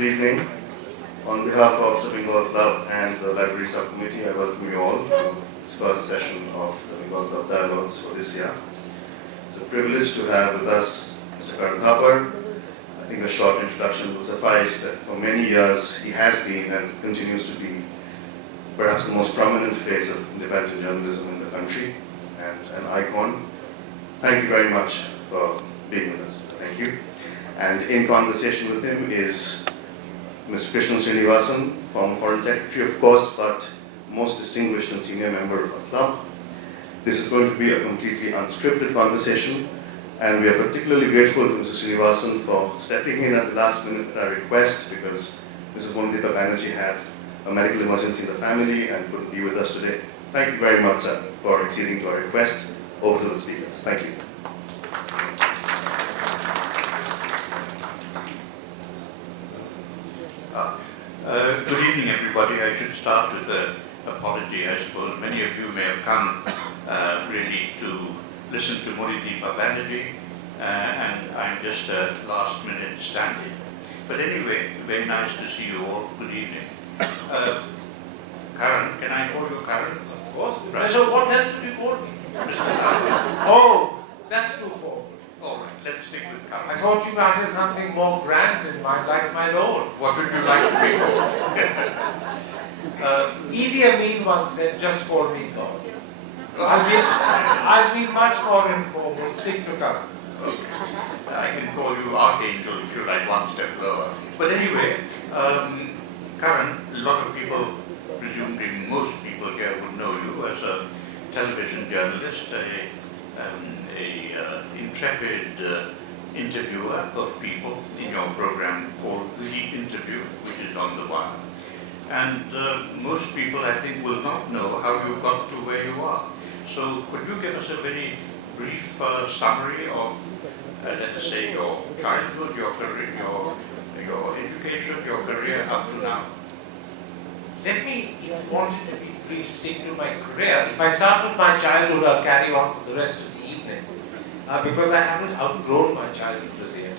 good evening. On behalf of the Bengal Club and the Library Subcommittee, I welcome you all to this first session of the Bengal Club Dialogues for this year. It's a privilege to have with us Mr. Karan Thaparin. I think a short introduction will suffice that for many years he has been and continues to be perhaps the most prominent face of independent journalism in the country and an icon. Thank you very much for being with us. Thank you. And in conversation with him is Mr. Krishnan Srinivasan, former Foreign Secretary, of course, but most distinguished and senior member of our club. This is going to be a completely unscripted conversation, and we are particularly grateful to Mr. Srinivasan for stepping in at the last minute at our request, because Mrs. Mondeepa Banerjee had a medical emergency in the family and couldn't be with us today. Thank you very much, sir, for acceding to our request. Over to the speakers. Thank you. Good evening, everybody. I should start with an apology. I suppose many of you may have come really to listen to Mondeepa Banerjee, and I'm just a last-minute stand-in. But anyway, very nice to see you all. Good evening. Karan, can I call you Karan? Of course. Right. So what else would you call me? Mr. Karan. Oh, that's too formal. All right, let's stick with Karan. I thought you might have something more grand in mind, like my lord. What would you like to be called? Idi Amin once said, just call me God. I'll be much more informal. Stick to Karan. Okay. I can call you Archangel if you like, one step lower. But anyway, Karan, a lot of people, presumably most people here would know you as a television journalist, an intrepid interviewer of people in your program called The Interview, which is on the One. And most people, I think, will not know how you got to where you are. So could you give us a very brief summary of, let us say, your childhood, your career, your education, your career up to now? Let me, if you want it to be brief, stick to my career. If I start with my childhood, I'll carry on for the rest of the evening. Because I haven't outgrown my childhood as yet.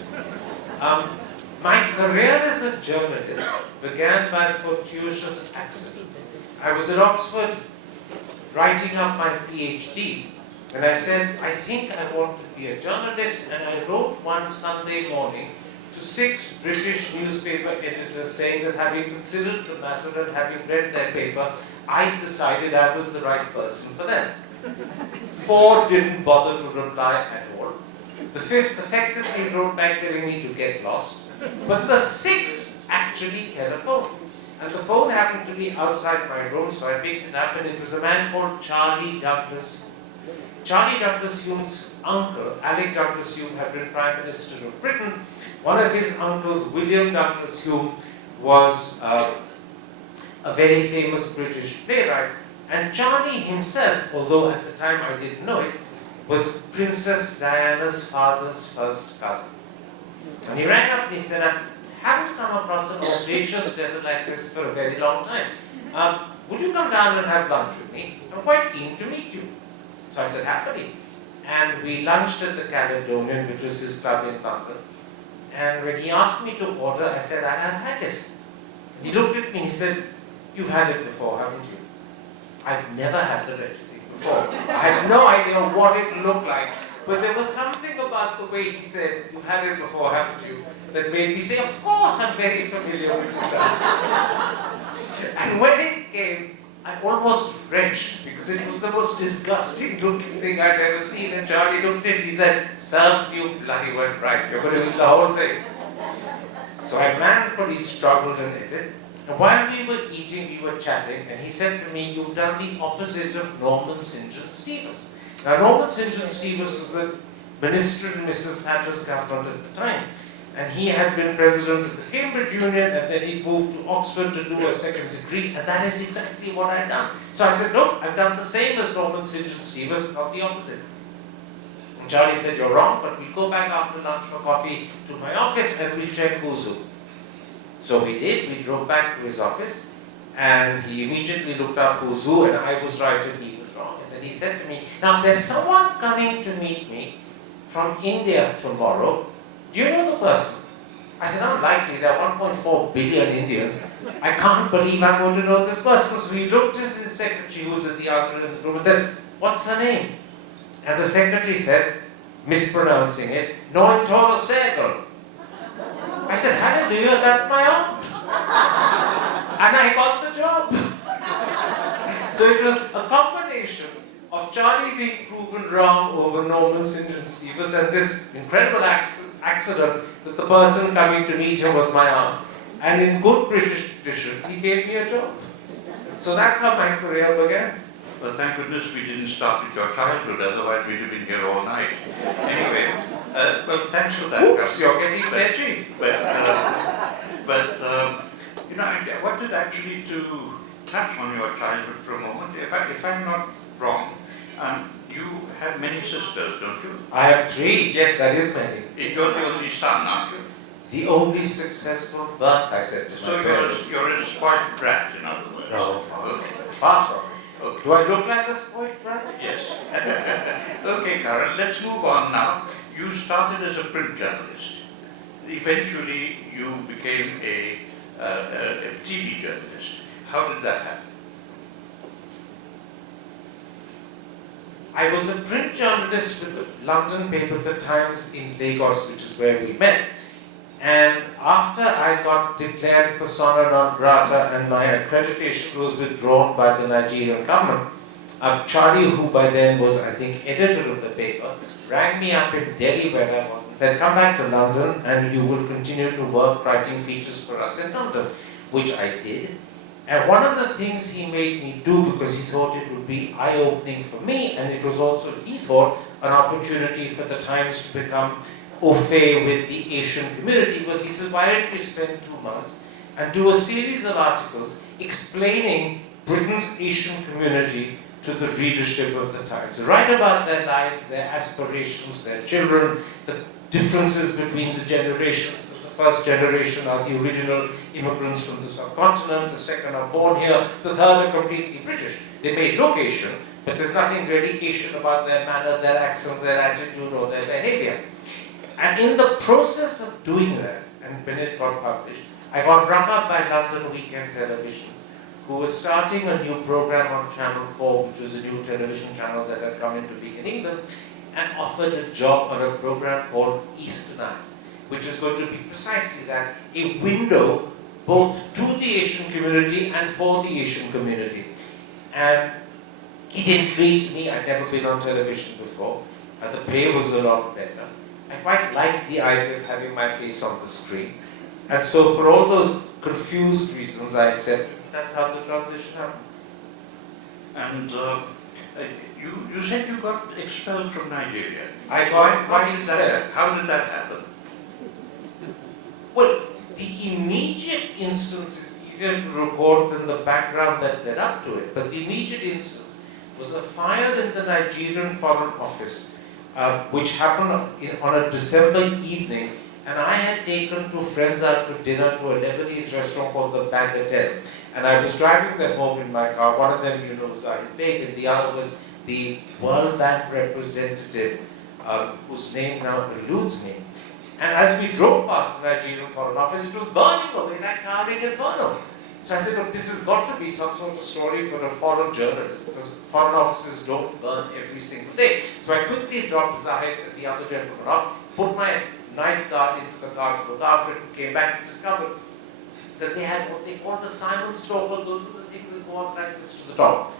My career as a journalist began by a fortuitous accident. I was at Oxford writing up my PhD, and I said, I think I want to be a journalist, and I wrote one Sunday morning to 6 British newspaper editors saying that having considered the matter and having read their paper, I decided I was the right person for them. 4 didn't bother to reply at all. The 5th effectively wrote back telling me to get lost. But the 6th actually telephoned. And the phone happened to be outside my room, so I picked it up, and it was a man called Charlie Douglas. Charlie Douglas Hume's uncle, Alec Douglas Hume, had been Prime Minister of Britain. One of his uncles, William Douglas Hume, was a very famous British playwright. And Charlie himself, although at the time I didn't know it, was Princess Diana's father's first cousin. And he rang up and he said, I haven't come across an audacious letter like this for a very long time. Would you come down and have lunch with me? I'm quite keen to meet you. So I said, happily. And we lunched at the Caledonian, which was his club in London. And when he asked me to order, I said, I'll have haggis. And he looked at me and he said, you've had it before, haven't you? I'd never had the red thing before. I had no idea what it looked like. But there was something about the way he said, you've had it before, haven't you? That made me say, of course, I'm very familiar with this stuff. And when it came, I almost retched because it was the most disgusting looking thing I'd ever seen. And Charlie looked at me and said, serves you bloody well right. You're going to eat the whole thing. So I manfully struggled and ate it. And while we were eating, we were chatting, and he said to me, you've done the opposite of Norman St. John Stevens. Now, Norman St. John Stevens was the minister in Mrs. Thatcher's government at the time. And he had been president of the Cambridge Union, and then he moved to Oxford to do a second degree, and that is exactly what I'd done. So I said, look, I've done the same as Norman St. John Stevens, not the opposite. And Charlie said, you're wrong, but we'll go back after lunch for coffee to my office, and we'll check who's who. So we did. We drove back to his office, and he immediately looked up who's who, and I was right and he was wrong. And then he said to me, now there's someone coming to meet me from India tomorrow. Do you know the person? I said, unlikely, there are 1.4 billion Indians. I can't believe I'm going to know this person. So we looked at his secretary, who was at the other end of the room, and said, what's her name? And the secretary said, mispronouncing it, Nointoro Sehgal. I said, hallelujah, that's my aunt. And I got the job. So it was a combination of Charlie being proven wrong over Norman St. John Stevens and this incredible accident that the person coming to meet him was my aunt. And in good British tradition, he gave me a job. So that's how my career began. Well, thank goodness we didn't start with your childhood, otherwise we'd have been here all night. Anyway, well, thanks for that. Oops, you're getting edgy. But you know, I wanted actually to touch on your childhood for a moment. If I'm not wrong, you have many sisters, don't you? I have 3, yes, that is many. You're the only son, aren't you? The only successful birth, I said to my parents. So you're a spoiled brat, in other words. No, Okay. far from it. Okay. Do I look like a spoiled brat? Yes. Okay, Karan, let's move on now. You started as a print journalist. Eventually, you became a TV journalist. How did that happen? I was a print journalist with the London paper, The Times in Lagos, which is where we met. And after I got declared persona non grata and my accreditation was withdrawn by the Nigerian government, Charlie, who by then was, I think, editor of the paper, rang me up in Delhi where I was and said, come back to London and you will continue to work writing features for us in London, which I did. And one of the things he made me do, because he thought it would be eye-opening for me, and it was also, he thought, an opportunity for the Times to become au fait with the Asian community, was he said, why don't you spend 2 months and do a series of articles explaining Britain's Asian community to the readership of the Times. Write about their lives, their aspirations, their children, the differences between the generations. The first generation are the original immigrants from the subcontinent, the second are born here, the third are completely British. They may look Asian, but there's nothing really Asian about their manner, their accent, their attitude, or their behavior. And in the process of doing that, and when it got published, I got rung up by London Weekend Television, who was starting a new program on Channel 4, which was a new television channel that had come into being in England, and offered a job on a program called Eastern Eye, which was going to be precisely that, a window both to the Asian community and for the Asian community. And it intrigued me. I'd never been on television before, and the pay was a lot better. I quite liked the idea of having my face on the screen. And so for all those confused reasons, I accepted. That's how the transition happened. And you said you got expelled from Nigeria. I got expelled. How did that happen? Well, the immediate instance is easier to record than the background that led up to it. But the immediate instance was a fire in the Nigerian Foreign Office, which happened on a December evening, and I had taken 2 friends out to dinner to a Lebanese restaurant called the Bagatelle. And I was driving them home in my car. One of them, was Zahid Beg, and the other was the World Bank representative, whose name now eludes me. And as we drove past the Nigerian Foreign Office, it was burning away like towering inferno. So I said, look, this has got to be some sort of story for a foreign journalist, because foreign offices don't burn every single day. So I quickly dropped Zahid and the other gentleman off, put my night guard into the car to look after it, came back and discovered that they had what they called the Simon Stoker. Those are the things that go up like this to the top.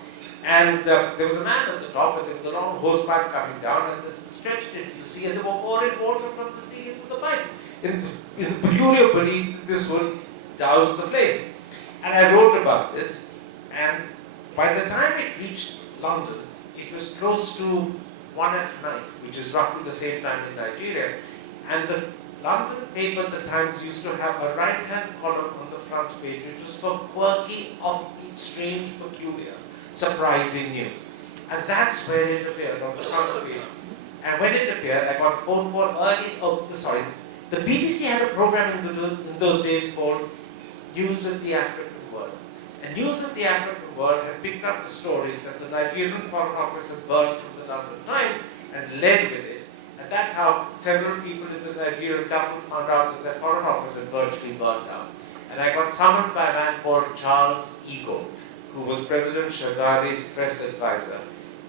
And there was a man at the top, and there was a long hose pipe coming down, and this stretched into the sea, and they were pouring water from the sea into the pipe, in the peculiar belief that this would douse the flames. And I wrote about this, and by the time it reached London, it was close to 1 at night, which is roughly the same time in Nigeria. And the London paper, The Times, used to have a right-hand column on the front page, which was for quirky, offbeat, strange, peculiar, surprising news. And that's where it appeared, on the front page. And when it appeared, I got a phone call the BBC had a program in those days called News of the African World. And News of the African World had picked up the story that the Nigerian Foreign Office had burned from the London Times and led with it. And that's how several people in the Nigerian government found out that their foreign office had virtually burned down. And I got summoned by a man called Charles Ego, who was President Shagari's press advisor,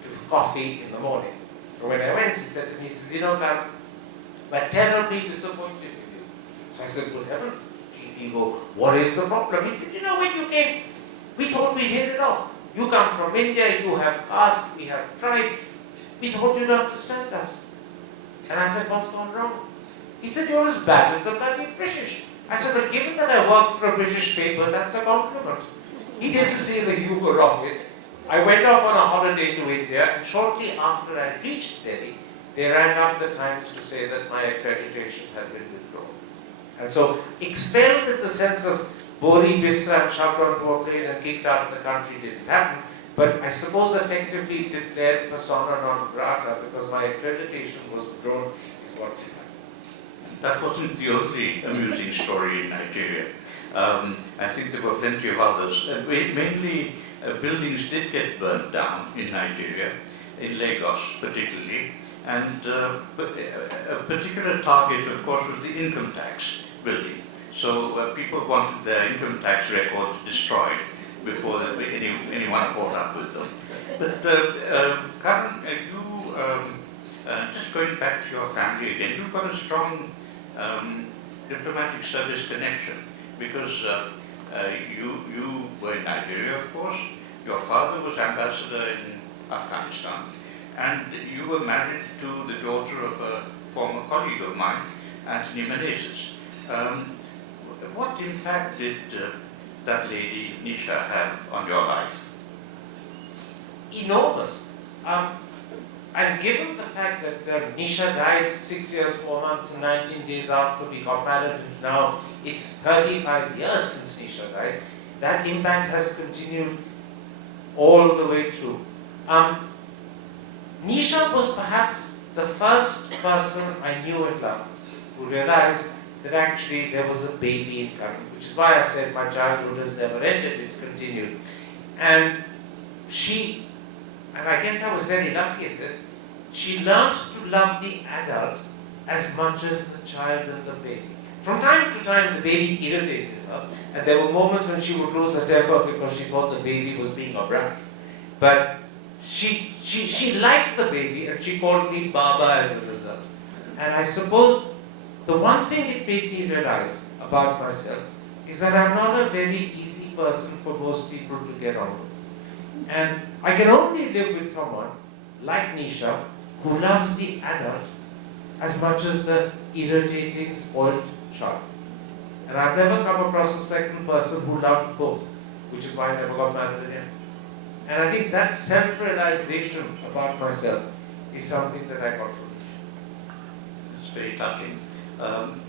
to coffee in the morning. And when I went, he said to me, he says, you know, Karan, we're terribly disappointed with you. So I said, good heavens, Chief Ego, what is the problem? He said, you know, when you came, we thought we'd hit it off. You come from India, you have caste, we have tribe. We thought you'd understand us. And I said, what's gone wrong? He said, you're as bad as the bloody British. I said, but given that I work for a British paper, that's a compliment. He didn't see the humor of it. I went off on a holiday to India, and shortly after I reached Delhi, they rang up the Times to say that my accreditation had been withdrawn. And so, expelled in the sense of Bori Bistra and shoved onto a plane and kicked out of the country didn't happen, but I suppose effectively declared persona non grata because my accreditation was withdrawn, is what did happen. That wasn't the only amusing story in Nigeria. I think there were plenty of others. Mainly, buildings did get burnt down in Nigeria, in Lagos particularly, and a particular target, of course, was the income tax building. So people wanted their income tax records destroyed before anyone caught up with them. But Karan, just going back to your family again, you've got a strong diplomatic service connection because you were in Nigeria, of course. Your father was ambassador in Afghanistan, and you were married to the daughter of a former colleague of mine, Anthony Menezes. What impact did that lady, Nisha, have on your life? Enormous. And given the fact that Nisha died 6 years, 4 months, and 19 days after we got married, and now it's 35 years since Nisha died, that impact has continued all the way through. Nisha was perhaps the first person I knew in love who realized that actually there was a baby in coming, which is why I said my childhood has never ended, it's continued. And I guess I was very lucky in this, she learned to love the adult as much as the child and the baby. From time to time, the baby irritated her, and there were moments when she would lose her temper because she thought the baby was being a brat. But she liked the baby, and she called me Baba as a result. And I suppose the one thing it made me realize about myself is that I'm not a very easy person for most people to get on with. And I can only live with someone like Nisha who loves the adult as much as the irritating, spoiled child. And I've never come across a second person who loved both, which is why I never got married again. And I think that self-realization about myself is something that I got from Nisha. It's very touching.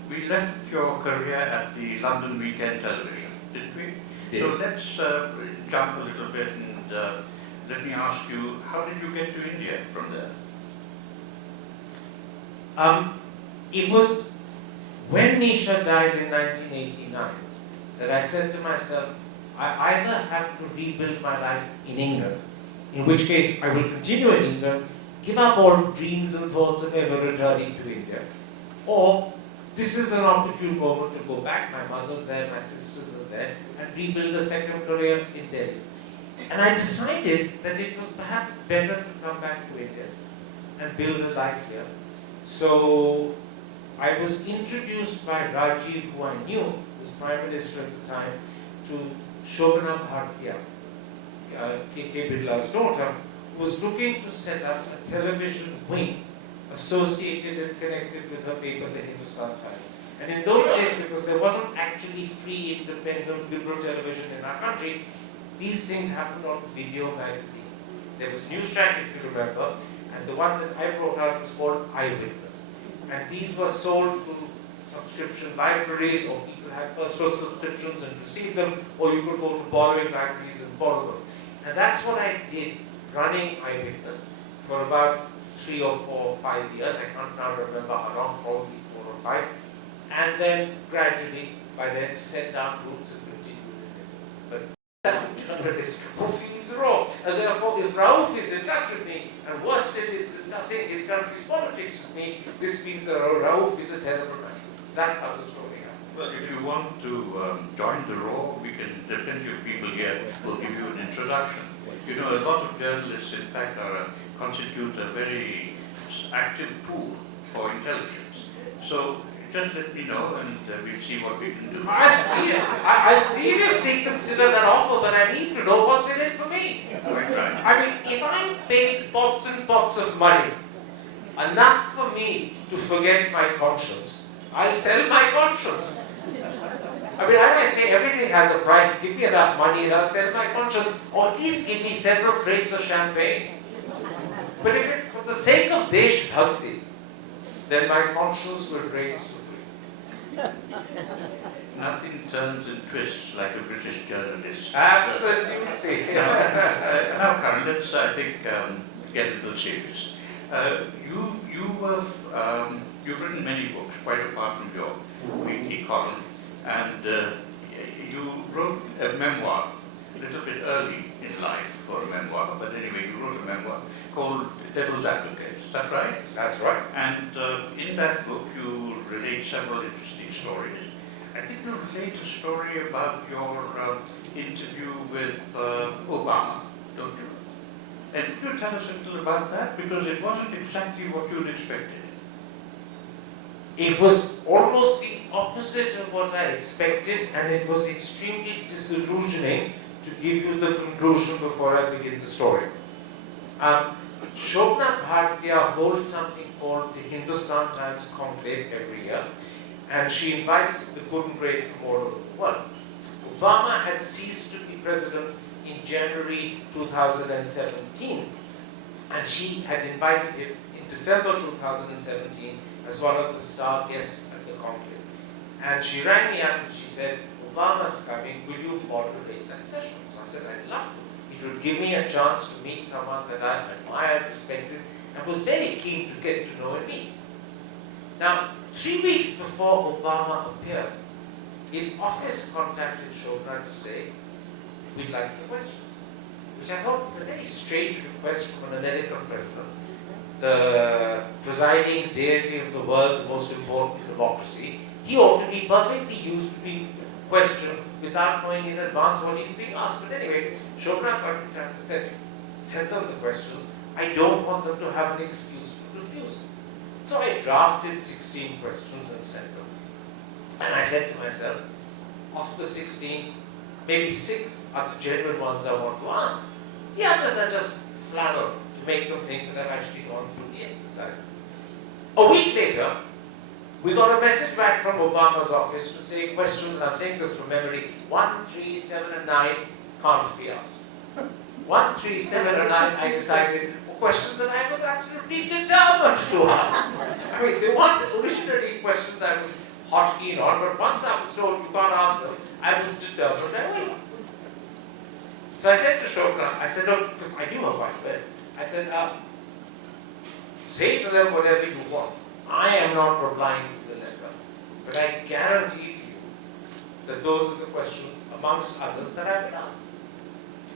We left your career at the London Weekend Television, didn't we? Did. So let's jump a little bit and let me ask you, how did you get to India from there? It was when Nisha died in 1989 that I said to myself, I either have to rebuild my life in England, in which case I will continue in England, give up all dreams and thoughts of ever returning to India, or this is an opportune moment to go back. My mother's there, my sisters are there, and rebuild a second career in Delhi. And I decided that it was perhaps better to come back to India and build a life here. So I was introduced by Rajiv, who I knew was Prime Minister at the time, to Shobana Bhartiya, K.K. Birla's daughter, who was looking to set up a television wing associated and connected with her paper, the Hindustan Times. And in those days, because there wasn't actually free, independent, liberal television in our country, these things happened on video magazines. There was Newstrack, if you remember, and the one that I brought out was called Eyewitness. And these were sold through subscription libraries, or people had personal subscriptions and received them, or you could go to borrowing libraries and borrow them. And that's what I did, running Eyewitness for about 3 or 4 or 5 years. I can't now remember how long, probably 4 or 5. And then gradually, by then, set down roots and continued in it. But journalist who feels raw. And therefore, if Rauf is in touch with me and worse still is discussing his country's politics with me, this means that Rauf is a terrible man. That's how the story happens. Well, if you want to join the raw, there are plenty of people here who will give you an introduction. You know, a lot of journalists, in fact, constitute a very active pool for intelligence. So just let me know and we'll see what we can do. I'll seriously consider that offer, but I need to know what's in it for me. Quite right. I mean, if I'm paid pots and pots of money, enough for me to forget my conscience, I'll sell my conscience. I mean, as I say, everything has a price. Give me enough money and I'll sell my conscience. Or at least give me several crates of champagne. But if it's for the sake of Desh Bhakti, then my conscience will reign supreme. Nothing turns and twists like a British journalist. Absolutely. Now, Karan, let's, I think, get a little serious. You've written many books, quite apart from your weekly column, and you wrote a memoir a little bit early in life for a memoir, but anyway, you wrote a memoir called Devil's Advocate. Is that right? That's right. And in that book, you relate several interesting stories. I think you relate a story about your interview with Obama, don't you? And could you tell us a little about that? Because it wasn't exactly what you'd expected. It was almost the opposite of what I expected, and it was extremely disillusioning to give you the conclusion before I begin the story. Shobna Bhartiya holds something called the Hindustan Times Conclave every year, and she invites the good and great from all over the world. Obama had ceased to be president in January 2017, and she had invited him in December 2017 as one of the star guests at the conclave. And she rang me up and she said, Obama's coming, will you moderate that session? So I said, I'd love to. It would give me a chance to meet someone that I admired, respected, and was very keen to get to know and meet. Now, 3 weeks before Obama appeared, his office contacted Shobna to say, we'd like the questions. Which I thought was a very strange request from an American president, the presiding deity of the world's most important democracy. He ought to be perfectly used to being questioned without knowing in advance what he's being asked. But anyway, Shobna got in touch and said, send them the questions. I don't want them to have an excuse to refuse. So I drafted 16 questions and sent them. And I said to myself, of the 16, maybe 6 are the genuine ones I want to ask. The others are just flannel to make them think that I've actually gone through the exercise. A week later, we got a message back from Obama's office to say questions, and I'm saying this from memory, 1, 3, 7, and 9 can't be asked. 1, 3, 7, and 9, I decided were questions that I was absolutely determined to ask. I mean, they weren't originally questions I was hot keen on, but once I was told you can't ask them, I was determined I will. So I said to Shobna, I said, look, because I knew her quite well, I said, say to them whatever you want. I am not replying to the letter, but I guarantee to you that those are the questions, amongst others, that I would ask.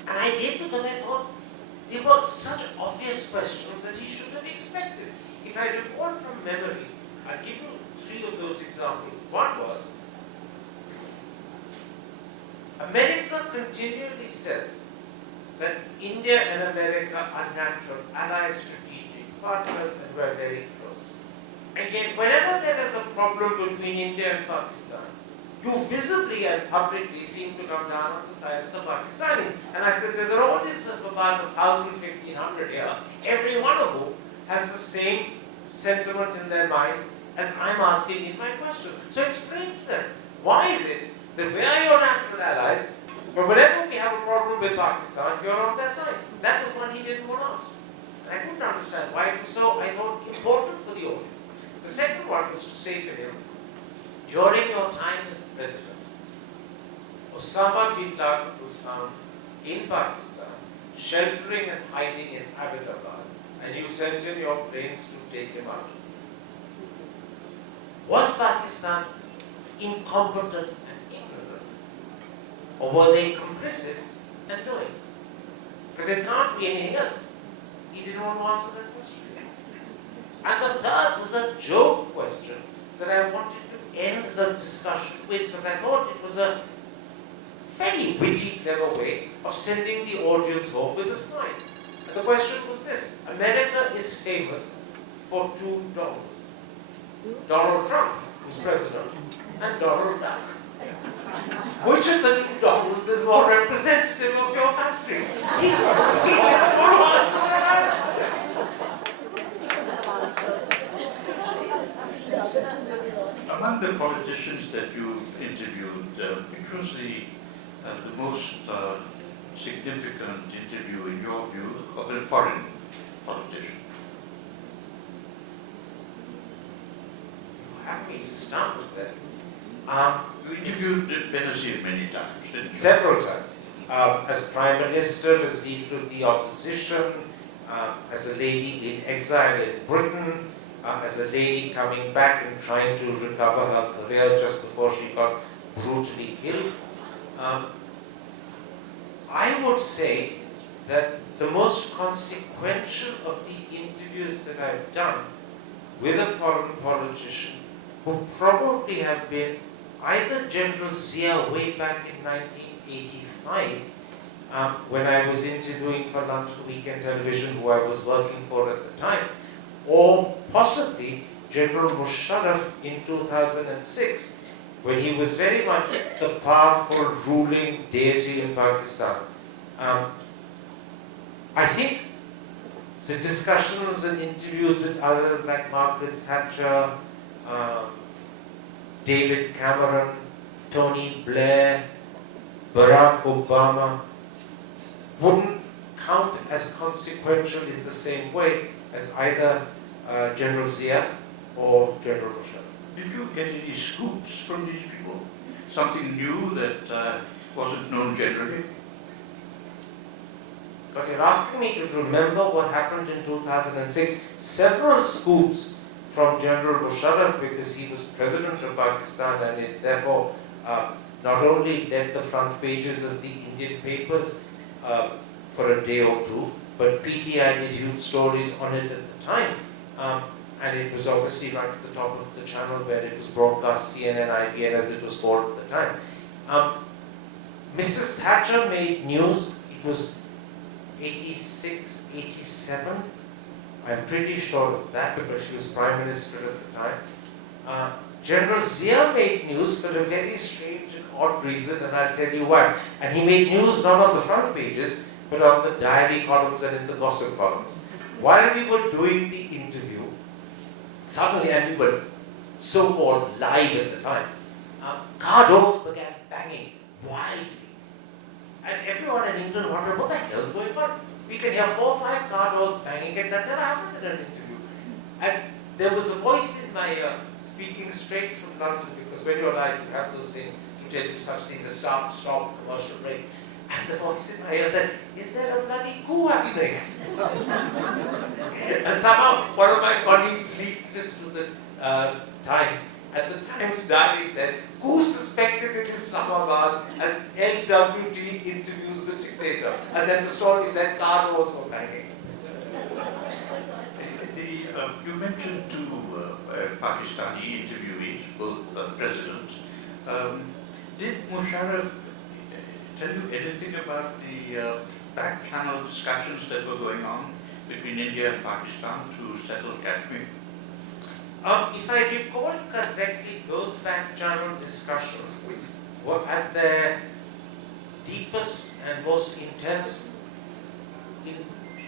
And I did because I thought they were such obvious questions that he should have expected. If I recall from memory, I'll give you 3 of those examples. One was, America continually says that India and America are natural allies, strategic partners, and we're very close. Again, whenever there is a problem between India and Pakistan, you visibly and publicly seem to come down on the side of the Pakistanis. And I said, there's an audience of about 1,000, 1,500 here, every one of whom has the same sentiment in their mind as I'm asking in my question. So explain to them, why is it that we are your natural allies, but whenever we have a problem with Pakistan, you're on their side? That was one he didn't want to ask. And I couldn't understand why it was so, I thought, important for the audience. The second one was to say to him, during your time as president, Osama bin Laden was found in Pakistan, sheltering and hiding in Abbottabad, and you sent in your planes to take him out. Was Pakistan incompetent and ignorant? Or were they complicit and knowing. Because it can't be anything else. He didn't want to answer that question. And the third was a joke question that I wanted to end the discussion with, because I thought it was a fairly witty, clever way of sending the audience home with a smile. And the question was this: America is famous for two Donalds. Donald Trump, who's president, and Donald Duck. Which of the two Donalds is more representative of your country? He didn't want to answer that. Among the politicians that you've interviewed, which was the most significant interview, in your view, of a foreign politician? You have me stumped there. You interviewed Benazir many times, didn't you? Several times. As Prime Minister, as Leader of the Opposition, as a lady in exile in Britain, as a lady coming back and trying to recover her career just before she got brutally killed. I would say that the most consequential of the interviews that I've done with a foreign politician would probably have been either General Zia way back in 1985, when I was interviewing for London Weekend Television, who I was working for at the time, or possibly General Musharraf in 2006, when he was very much the powerful ruling deity in Pakistan. I think the discussions and interviews with others like Margaret Thatcher, David Cameron, Tony Blair, Barack Obama wouldn't count as consequential in the same way as either General Zia or General Musharraf. Did you get any scoops from these people? Something new that wasn't known generally? But you're asking me to remember what happened in 2006. Several scoops from General Musharraf, because he was president of Pakistan, and it therefore not only led the front pages of the Indian papers for a day or two, but PTI did huge stories on it at the time. And it was obviously right at the top of the channel where it was broadcast, CNN, IBN as it was called at the time. Mrs. Thatcher made news. It was 86, 87. I'm pretty sure of that because she was Prime Minister at the time. General Zia made news for a very strange and odd reason, and I'll tell you why. And he made news not on the front pages, but on the diary columns and in the gossip columns. While we were doing the interview, suddenly, and we were so-called live at the time, car doors began banging wildly. And everyone in England wondered, what the hell's going on? We can hear 4 or 5 car doors banging, and that never happens in an interview. And there was a voice in my speaking straight from London, because when you're live, you have those things to tell you such things as stop, commercial break. And the voice in my ear said, is there a bloody coup happening? And somehow one of my colleagues leaked this to the Times. And the Times diary said, coup suspected in Islamabad as LWD interviews the dictator. And then the story said car doors were banging. You mentioned two Pakistani interviewees, both presidents. Did Musharraf tell you anything about the back channel discussions that were going on between India and Pakistan to settle Kashmir? If I recall correctly, those back channel discussions were at their deepest and most intense in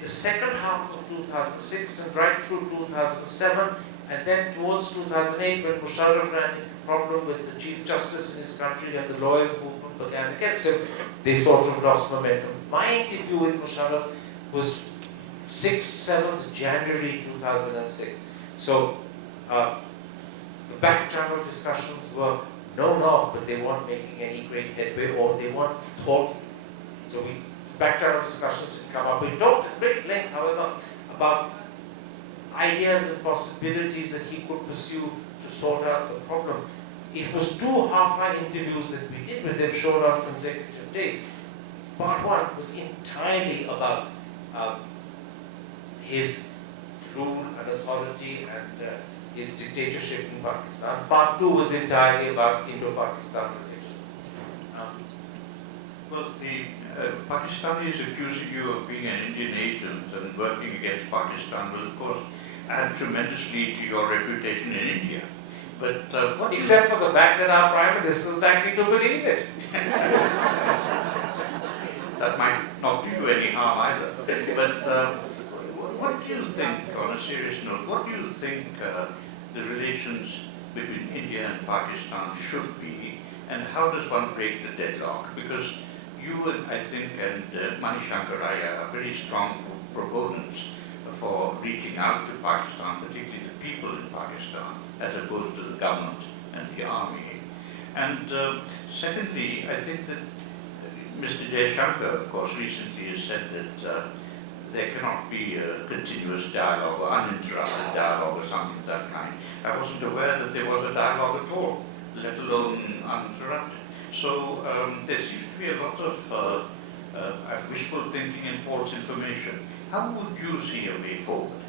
the second half of 2006 and right through 2007, and then towards 2008 when Musharraf ran into problem with the Chief Justice in his country and the lawyers movement began against him, they sort of lost momentum. My interview with Musharraf was 6th, 7th January 2006. So the back channel discussions were known of, but they weren't making any great headway, or they weren't thought. So back channel discussions didn't come up. We talked at great length, however, about ideas and possibilities that he could pursue to sort out the problem. It was 2 half-hour interviews that we did with him, showed on consecutive days. Part 1 was entirely about his rule and authority and his dictatorship in Pakistan. Part 2 was entirely about Indo-Pakistan relations. Well, the Pakistanis accusing you of being an Indian agent and working against Pakistan will, of course, add tremendously to your reputation in India. But what do you... Except for the fact that our Prime Minister's likely to believe it. That might not do you any harm either. But what do you think, on a serious note, what do you think the relations between India and Pakistan should be, and how does one break the deadlock? Because you, I think, and Mani Shankaraya are very strong proponents for reaching out to Pakistan, particularly the people in Pakistan, as opposed to the government and the army. And secondly, I think that Mr. Jaishankar, of course, recently has said that there cannot be a continuous dialogue or uninterrupted dialogue or something of that kind. I wasn't aware that there was a dialogue at all, let alone uninterrupted. So there seems to be a lot of wishful thinking and false information. How would you see a way forward?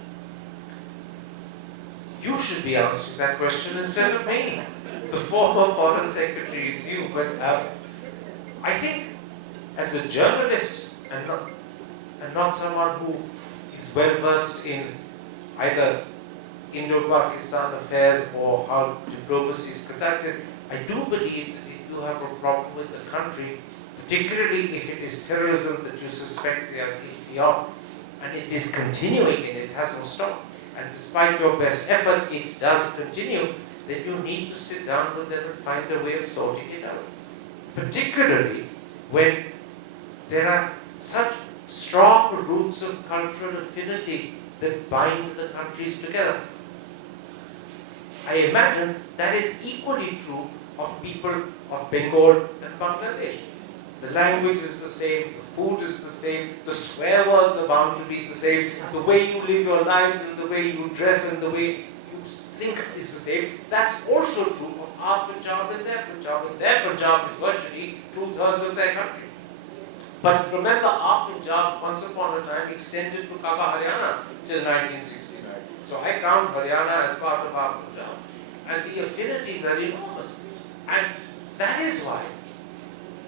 You should be answering that question instead of me. The former Foreign Secretary is you, but I think as a journalist and not someone who is well versed in either Indo-Pakistan affairs or how diplomacy is conducted, I do believe that if you have a problem with the country, particularly if it is terrorism that you suspect they are guilty of, and it is continuing and it hasn't stopped, and despite your best efforts it does continue, then you need to sit down with them and find a way of sorting it out. Particularly when there are such strong roots of cultural affinity that bind the countries together. I imagine that is equally true of people of Bengal and Bangladesh. The language is the same, the food is the same, the swear words are bound to be the same, the way you live your lives and the way you dress and the way you think is the same. That's also true of our Punjab and their Punjab. And their Punjab is virtually 2/3 of their country. But remember, our Punjab once upon a time extended to Kaba Haryana till 1969. So I count Haryana as part of our Punjab. And the affinities are enormous. And that is why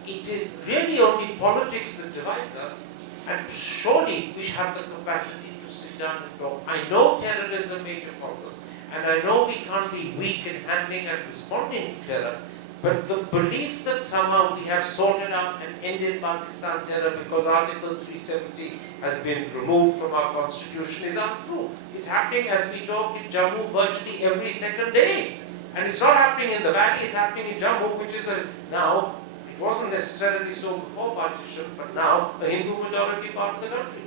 it is really only politics that divides us. And surely we have the capacity to sit down and talk. I know terror is a major problem. And I know we can't be weak in handling and responding to terror. But the belief that somehow we have sorted out and ended Pakistan terror because Article 370 has been removed from our constitution is untrue. It's happening as we talk in Jammu virtually every second day. And it's not happening in the valley, it's happening in Jammu, which is now, it wasn't necessarily so before partition, but now a Hindu majority part of the country.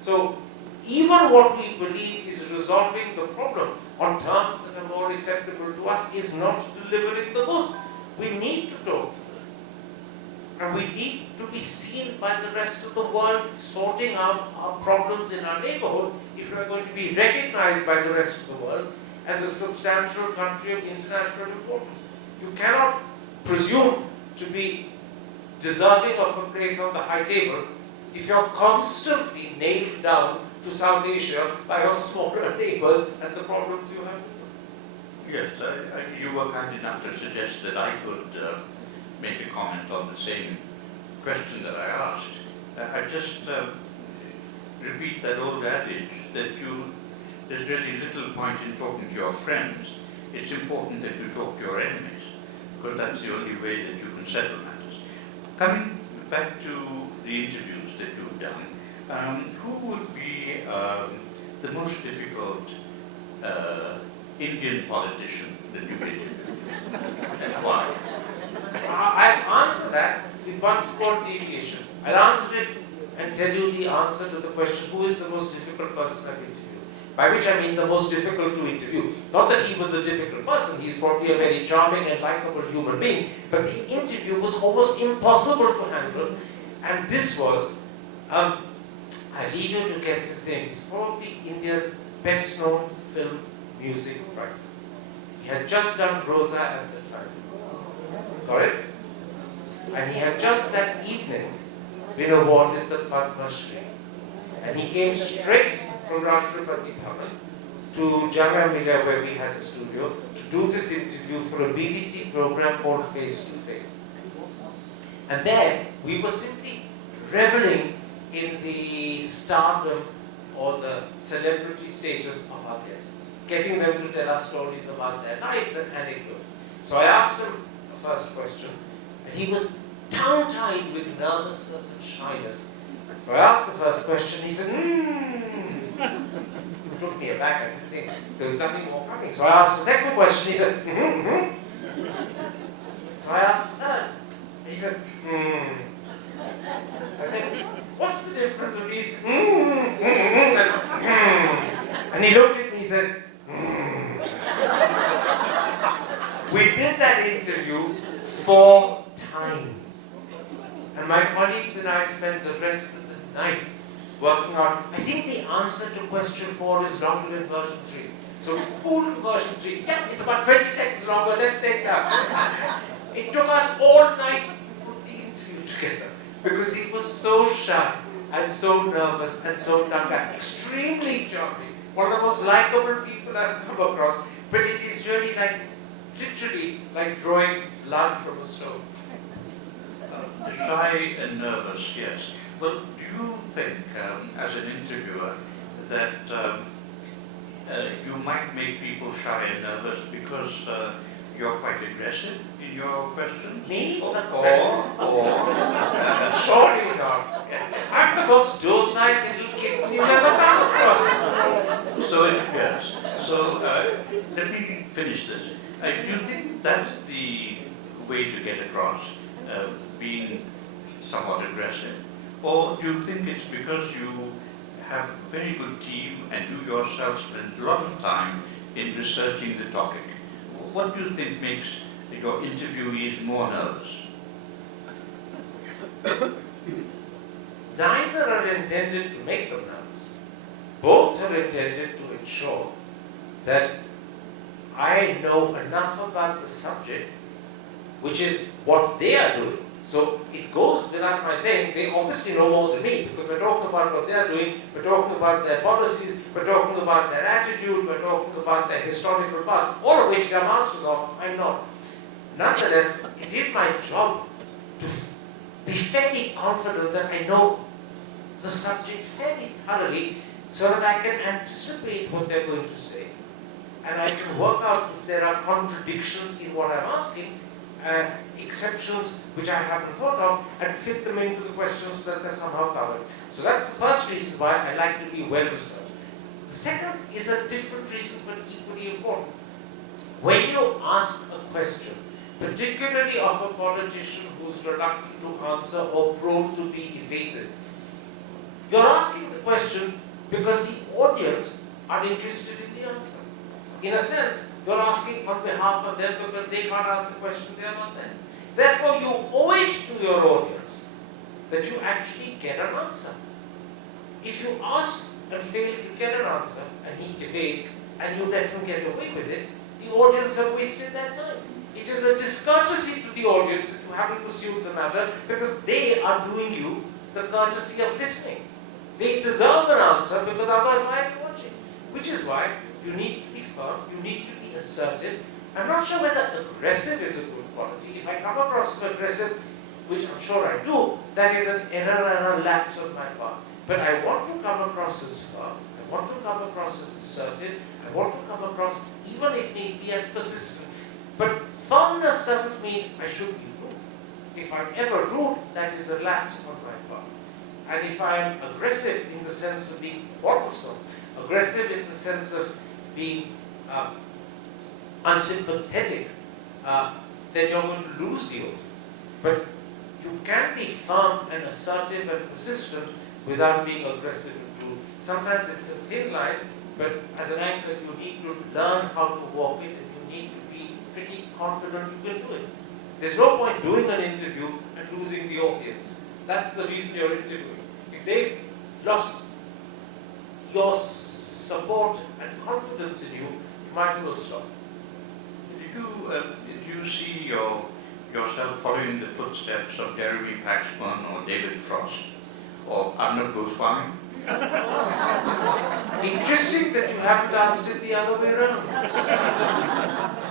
So even what we believe is resolving the problem on terms that are more acceptable to us is not delivering the goods. We need to talk to them. And we need to be seen by the rest of the world sorting out our problems in our neighborhood if we are going to be recognized by the rest of the world as a substantial country of international importance. You cannot presume to be deserving of a place on the high table if you're constantly nailed down to South Asia by your smaller neighbors and the problems you have. Yes, you were kind enough to suggest that I could make a comment on the same question that I asked. I just repeat that old adage that there's really little point in talking to your friends. It's important that you talk to your enemies, because that's the only way that you can settle matters. Coming back to the interviews that you've done, who would be the most difficult Indian politician that you've interviewed, and why? I'll answer that with one small deviation. I'll answer it and tell you the answer to the question, who is the most difficult person I've interviewed? By which I mean the most difficult to interview. Not that he was a difficult person, he's probably a very charming and likable human being, but the interview was almost impossible to handle, and this was, I leave you to guess his name, he's probably India's best known film music writer. He had just done Rosa at the time. Correct? And he had just that evening been awarded the Padma Shri. And he came straight from Rashtrapati Bhavan to Jamia Millia, where we had a studio, to do this interview for a BBC program called Face to Face. And there we were simply reveling in the stardom or the celebrity status of our guests, getting them to tell us stories about their lives and anecdotes. So I asked him the first question, and he was tongue-tied with nervousness and shyness. So I asked the first question, he said, He took me aback, I didn't think there was nothing more coming. So I asked the second question, he said, So I asked the third, and he said, So I said, what's the difference between and he looked at me and he said, We did that interview 4 times. And my colleagues and I spent the rest of the night working out. I think the answer to question 4 is longer than version 3. So we spooled to version 3. Yeah, it's about 20 seconds longer, let's take that. It took us all night to put the interview together because he was so shy and so nervous and so tongue-tied. Extremely charming. One of the most likable people I've come across. But it is really like, literally like drawing blood from a stone. Shy and nervous, yes. Well, do you think, as an interviewer, that you might make people shy and nervous because you're quite aggressive in your questions? Me? Or surely not. I'm the most docile little kid you've ever come across. So it appears. So let me finish this. Do you think that's the way to get across, being somewhat aggressive? Or do you think it's because you have a very good team and you yourself spend a lot of time in researching the topic? What do you think makes your interviewees more nervous? Neither are intended to make them nervous. Both are intended to ensure that I know enough about the subject, which is what they are doing. So it goes without my saying, they obviously know more than me, because we're talking about what they are doing, we're talking about their policies, we're talking about their attitude, we're talking about their historical past, all of which they are masters of, I'm not. Nonetheless, it is my job to be fairly confident that I know the subject fairly thoroughly, so that I can anticipate what they're going to say. And I can work out if there are contradictions in what I'm asking, exceptions which I haven't thought of, and fit them into the questions that they're somehow covered. So that's the first reason why I like to be well researched. The second is a different reason, but equally important. When you ask a question, particularly of a politician who's reluctant to answer or prone to be evasive, you're asking the question because the audience are interested in the answer. In a sense, you're asking on behalf of them because they can't ask the question, they are not there. Therefore, you owe it to your audience that you actually get an answer. If you ask and fail to get an answer, and he evades, and you let him get away with it, the audience have wasted their time. It is a discourtesy to the audience that you haven't pursued the matter, because they are doing you the courtesy of listening. They deserve an answer, because otherwise why are you watching? Which is why you need to be firm, you need to be assertive. I'm not sure whether aggressive is a good quality. If I come across aggressive, which I'm sure I do, that is an error and a lapse on my part. But I want to come across as firm, I want to come across as assertive, I want to come across, even if need be, as persistent. But firmness doesn't mean I should be rude. If I'm ever rude, that is a lapse on my part. And if I am aggressive in the sense of being quarrelsome, aggressive in the sense of being unsympathetic, then you're going to lose the audience. But you can be firm and assertive and persistent without being aggressive and rude. Sometimes it's a thin line, but as an anchor, you need to learn how to walk it, and you need to be pretty confident you can do it. There's no point doing an interview and losing the audience. That's the reason you're interviewing. If they've lost your support and confidence in you, you might as well stop. Did you see your yourself following the footsteps of Jeremy Paxman or David Frost or Arnab Goswami? Interesting that you haven't asked it the other way around.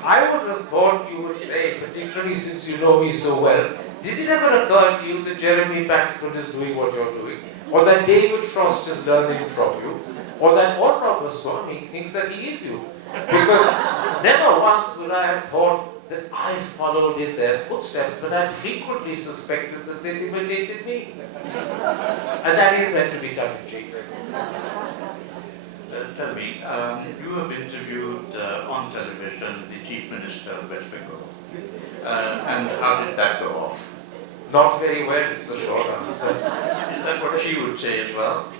I would have thought you would say, particularly since you know me so well, did it ever occur to you that Jeremy Paxman is doing what you're doing? Or that David Frost is learning from you? Or that Arnab Goswami thinks that he is you? Because never once would I have thought that I followed in their footsteps, but I frequently suspected that they imitated me. And that is meant to be tongue-in-cheek. Tell me, you have interviewed on television the Chief Minister of West Bengal. And how did that go off? Not very well is the short answer. Is that what she would say as well?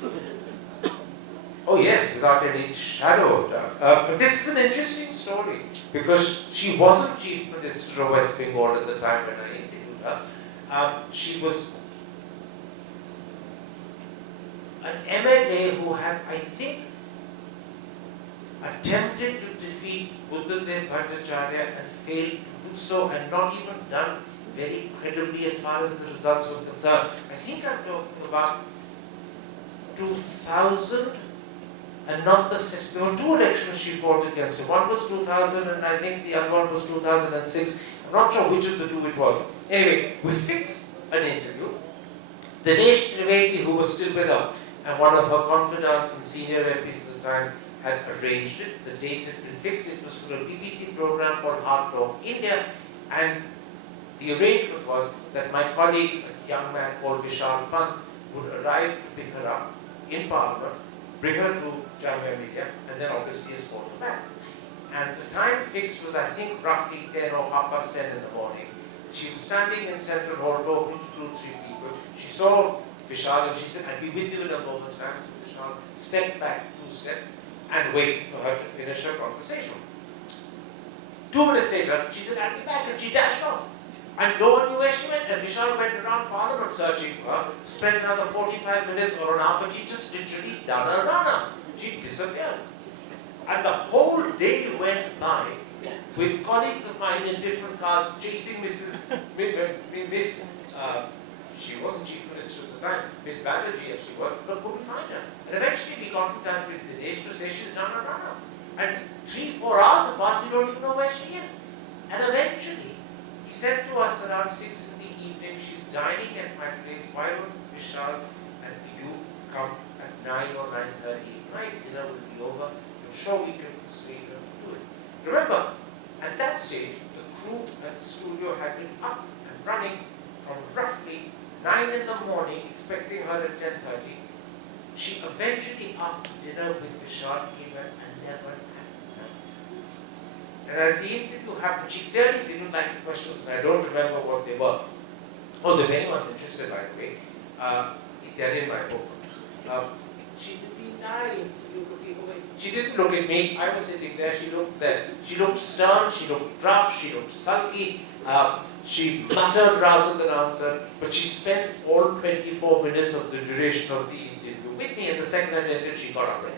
Oh yes, without any shadow of doubt. But this is an interesting story because she wasn't Chief Minister of West Bengal at the time when I interviewed her. She was an MLA who had, I think, attempted to defeat Buddhadev Bhattacharya and failed to do so, and not even done very credibly as far as the results were concerned. I think I'm talking about 2000 and not the, there were two elections she fought against. One was 2000 and I think the other one was 2006. I'm not sure which of the two it was. Anyway, we fixed an interview. Dinesh Trivedi, who was still with her, and one of her confidants and senior MPs at the time, had arranged it. The date had been fixed. It was for a BBC program called Hard Talk India, and the arrangement was that my colleague, a young man called Vishal Pant, would arrive to pick her up in Parliament, bring her to Jamia Millia, and then obviously escort her back. And the time fixed was, I think, roughly 10 or 10:30 in the morning. She was standing in Central Hall talking to 2-3 people. She saw Vishal and she said, "I'll be with you in a moment's time." So Vishal stepped back 2 steps and waited for her to finish her conversation. 2 minutes later, she said, "I'll be back," and she dashed off. And no one knew where she went. And Vishal went around Parliament searching for her, spent another 45 minutes or an hour, but she just literally done her runner. She disappeared. And the whole day went by with colleagues of mine in different cars chasing she wasn't Chief Minister at the time, Miss Banerjee as she was, but couldn't find her. And eventually we got in touch with Dinesh to say she's done her runner. And 3-4 hours have passed, we don't even know where she is. And eventually, he said to us around 6 in the evening, "She's dining at my place, why don't Vishal and you come at 9 or 9:30 at night, dinner will be over, I'm sure we can persuade her to do it." Remember, at that stage, the crew at the studio had been up and running from roughly 9 in the morning, expecting her at 10:30. She eventually, after dinner with Vishal, came at 11 at night. And as the interview happened, she clearly didn't like the questions, and I don't remember what they were. Although if anyone's interested, by the way, they're in my book. She did the entire interview looking away. She didn't look at me. I was sitting there. She looked there. She looked stern. She looked gruff. She looked sulky. She muttered rather than answered. But she spent all 24 minutes of the duration of the interview with me. And the second I ended, she got up and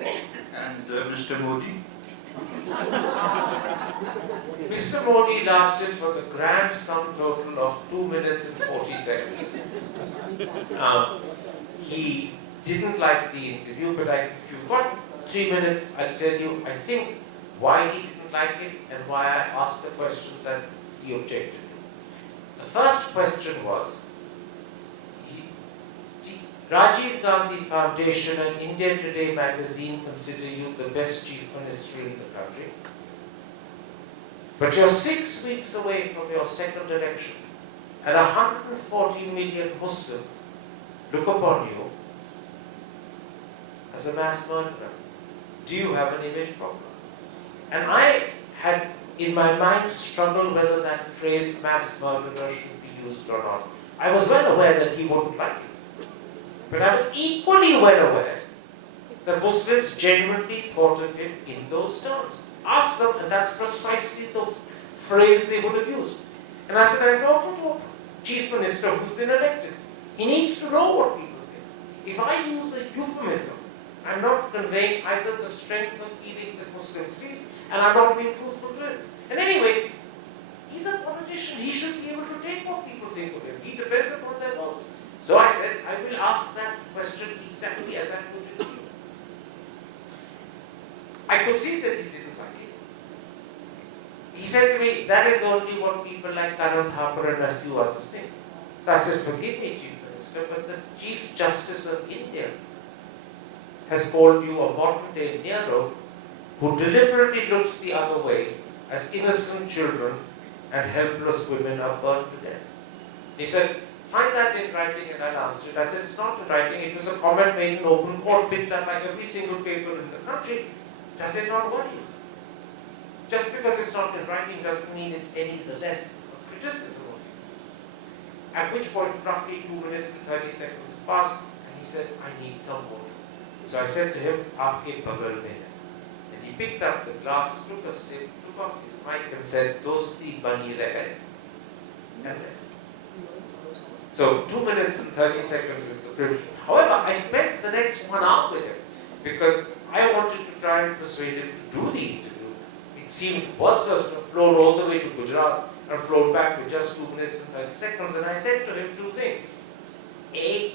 left. And Mr. Modi? Mr. Modi lasted for the grand sum total of 2 minutes and 40 seconds. He didn't like the interview, but if you've got 3 minutes, I'll tell you, I think, why he didn't like it and why I asked the question that he objected to. The first question was, Rajiv Gandhi Foundation and India Today magazine consider you the best chief minister in the country. But you're 6 weeks away from your second election, and 140 million Muslims look upon you as a mass murderer. Do you have an image problem? And I had in my mind struggled whether that phrase mass murderer should be used or not. I was well aware that he wouldn't like it. But I was equally well aware that Muslims genuinely thought of him in those terms. Ask them, and that's precisely the phrase they would have used. And I said, I'm talking to a chief minister who's been elected. He needs to know what people think. If I use a euphemism, I'm not conveying either the strength of feeling that Muslims feel, and I'm not being truthful to it. And anyway, he's a politician, he should be able to take what people think of him. He depends upon their votes. So I said, I will ask that question exactly as I put it to you. I could see that he didn't like it. He said to me, that is only what people like Karan Thaparin and a few others think. So I said, forgive me, Chief Minister, but the Chief Justice of India has called you a modern-day Nero who deliberately looks the other way as innocent children and helpless women are burned to death. He said, find that in writing and I'll answer it. I said, it's not in writing, it was a comment made in open court, picked up by every single paper in the country. Does it not worry you? Just because it's not in writing doesn't mean it's any the less a criticism of you. At which point, roughly 2 minutes and 30 seconds passed, and he said, I need some water. So I said to him, Aapke bagal mein hai. And he picked up the glass, took a sip, took off his mic and said, Dosti bani rahe. And left. So 2 minutes and 30 seconds is the privilege. However, I spent the next 1 hour with him because I wanted to try and persuade him to do the interview. It seemed worthless to have flown all the way to Gujarat and flown back with just 2 minutes and 30 seconds. And I said to him 2 things. A,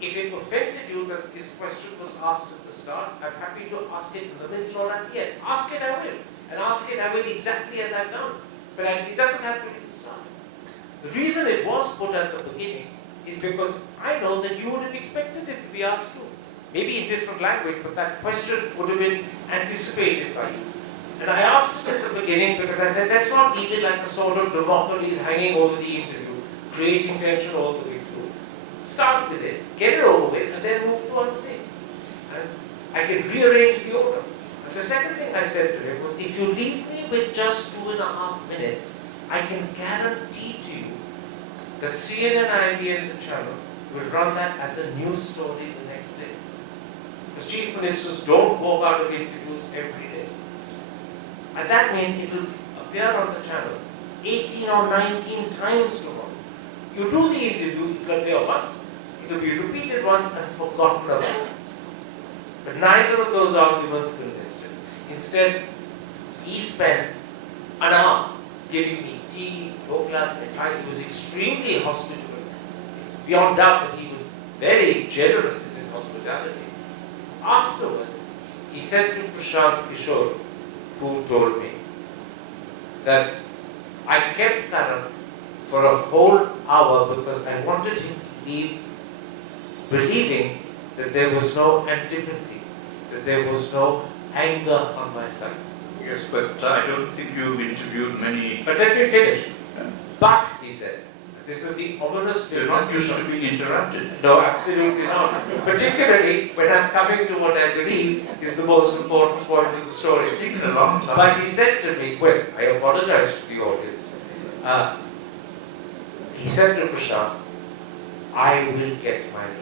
if it offended you that this question was asked at the start, I'm happy to ask it in the middle or at the end. Ask it, I will. And ask it, I will exactly as I've done. But it doesn't have to be at the start. The reason it was put at the beginning is because I know that you would have expected it to be asked too. Maybe in different language, but that question would have been anticipated by you. And I asked it at the beginning because I said, let's not leave it like a sort of Damocles hanging over the interview, creating tension all the way through. Start with it, get it over with, and then move to other things. And I can rearrange the order. And the second thing I said to him was, if you leave me with just 2.5 minutes, I can guarantee to you that CNN IB and the channel will run that as a news story the next day. Because chief ministers don't walk out of interviews every day. And that means it will appear on the channel 18 or 19 times tomorrow. You do the interview, it will appear once, it will be repeated once and forgotten about. But neither of those arguments convinced him. Instead, he spent an hour giving me tea, chocolates, mithai. He was extremely hospitable. It's beyond doubt that he was very generous in his hospitality. Afterwards, he said to Prashant Kishore, who told me that I kept Karan for a whole hour because I wanted him to leave believing that there was no antipathy, that there was no anger on my side. Yes, but I don't think you've interviewed many. But let me finish. But, he said, this is the ominous You're not used to being interrupted. No, absolutely not. Particularly when I'm coming to what I believe is the most important point of the story. It's taken a long time. But he said to me, well, I apologize to the audience. He said to Prashant, I will get my revenge.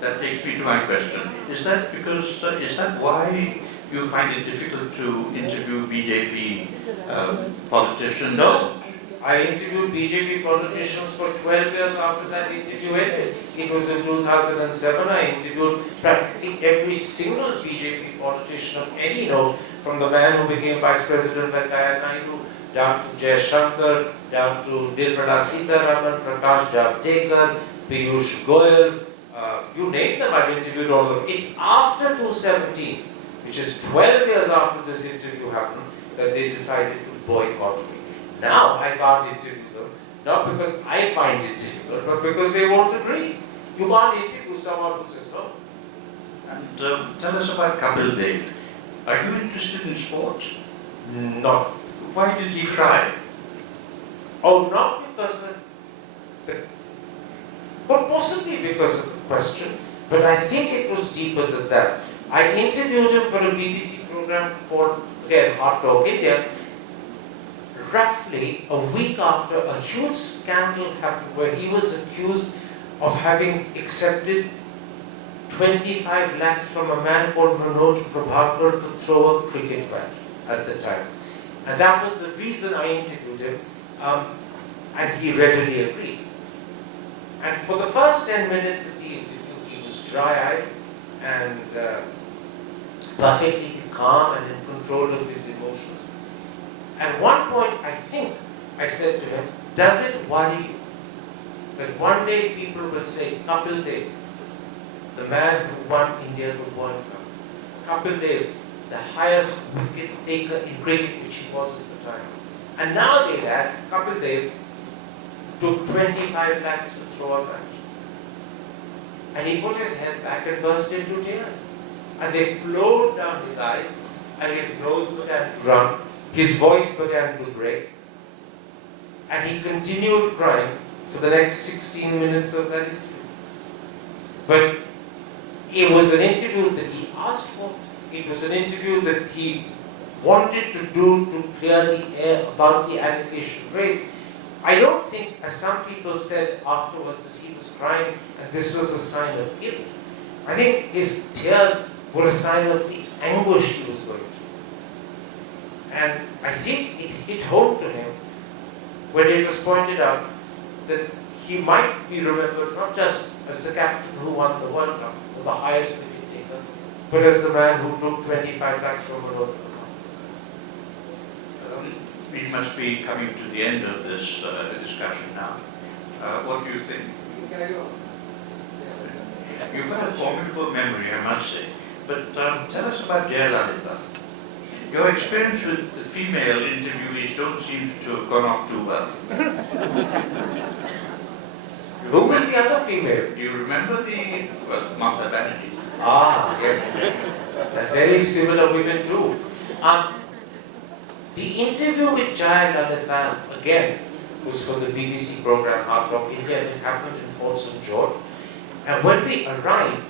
That takes me to my question. Is that because, is that why you find it difficult to interview BJP politicians? No. I interviewed BJP politicians for 12 years after that interview ended. It was in 2007. I interviewed practically every single BJP politician of any note, from the man who became Vice President Venkaiah Naidu, down to Jay Shankar, down to Nirmala Sitharaman, Prakash Javadekar, Piyush Goyal, you name them, I've interviewed all of them. It's after 2017, which is 12 years after this interview happened, that they decided to boycott me. Now I can't interview them, not because I find it difficult, but because they won't agree. You can't interview someone who says no. And tell us about Kapil Dev. Are you interested in sports? Not. Why did he try? Oh, not because but possibly because of the question. But I think it was deeper than that. I interviewed him for a BBC program called, again, Hard Talk India, roughly a week after a huge scandal happened where he was accused of having accepted 25 lakhs from a man called Manoj Prabhakar to throw a cricket match at the time. And that was the reason I interviewed him, and he readily agreed. And for the first 10 minutes of the interview, he was dry-eyed and perfectly calm and in control of his emotions. At one point, I think I said to him, does it worry you that one day people will say, Kapil Dev, the man who won India the World Cup, Kapil Dev, the highest wicket taker in cricket, which he was at the time. And now they add, Kapil Dev took 25 lakhs to throw a match. And he put his head back and burst into tears. And they flowed down his eyes, and his nose began to run, his voice began to break. And he continued crying for the next 16 minutes of that interview. But it was an interview that he asked for. It was an interview that he wanted to do to clear the air about the allegation raised. I don't think, as some people said afterwards, that he was crying and this was a sign of guilt. I think his tears were a sign of the anguish he was going through. And I think it hit home to him when it was pointed out that he might be remembered not just as the captain who won the World Cup, or the highest wicket taker, but as the man who took 25 lakhs from an oath. We must be coming to the end of this discussion now. What do you think? Carry on. You've got a formidable memory, I must say. But tell us about Jayalalitha. Your experience with the female interviewees don't seem to have gone off too well. Who was the other female? Do you remember the, well, Mamta Banerjee? Ah, yes. Very similar women too. The interview with Jayalalitha, again, was for the BBC program Hard Rock India, and it happened in Fort St. George. And when we arrived,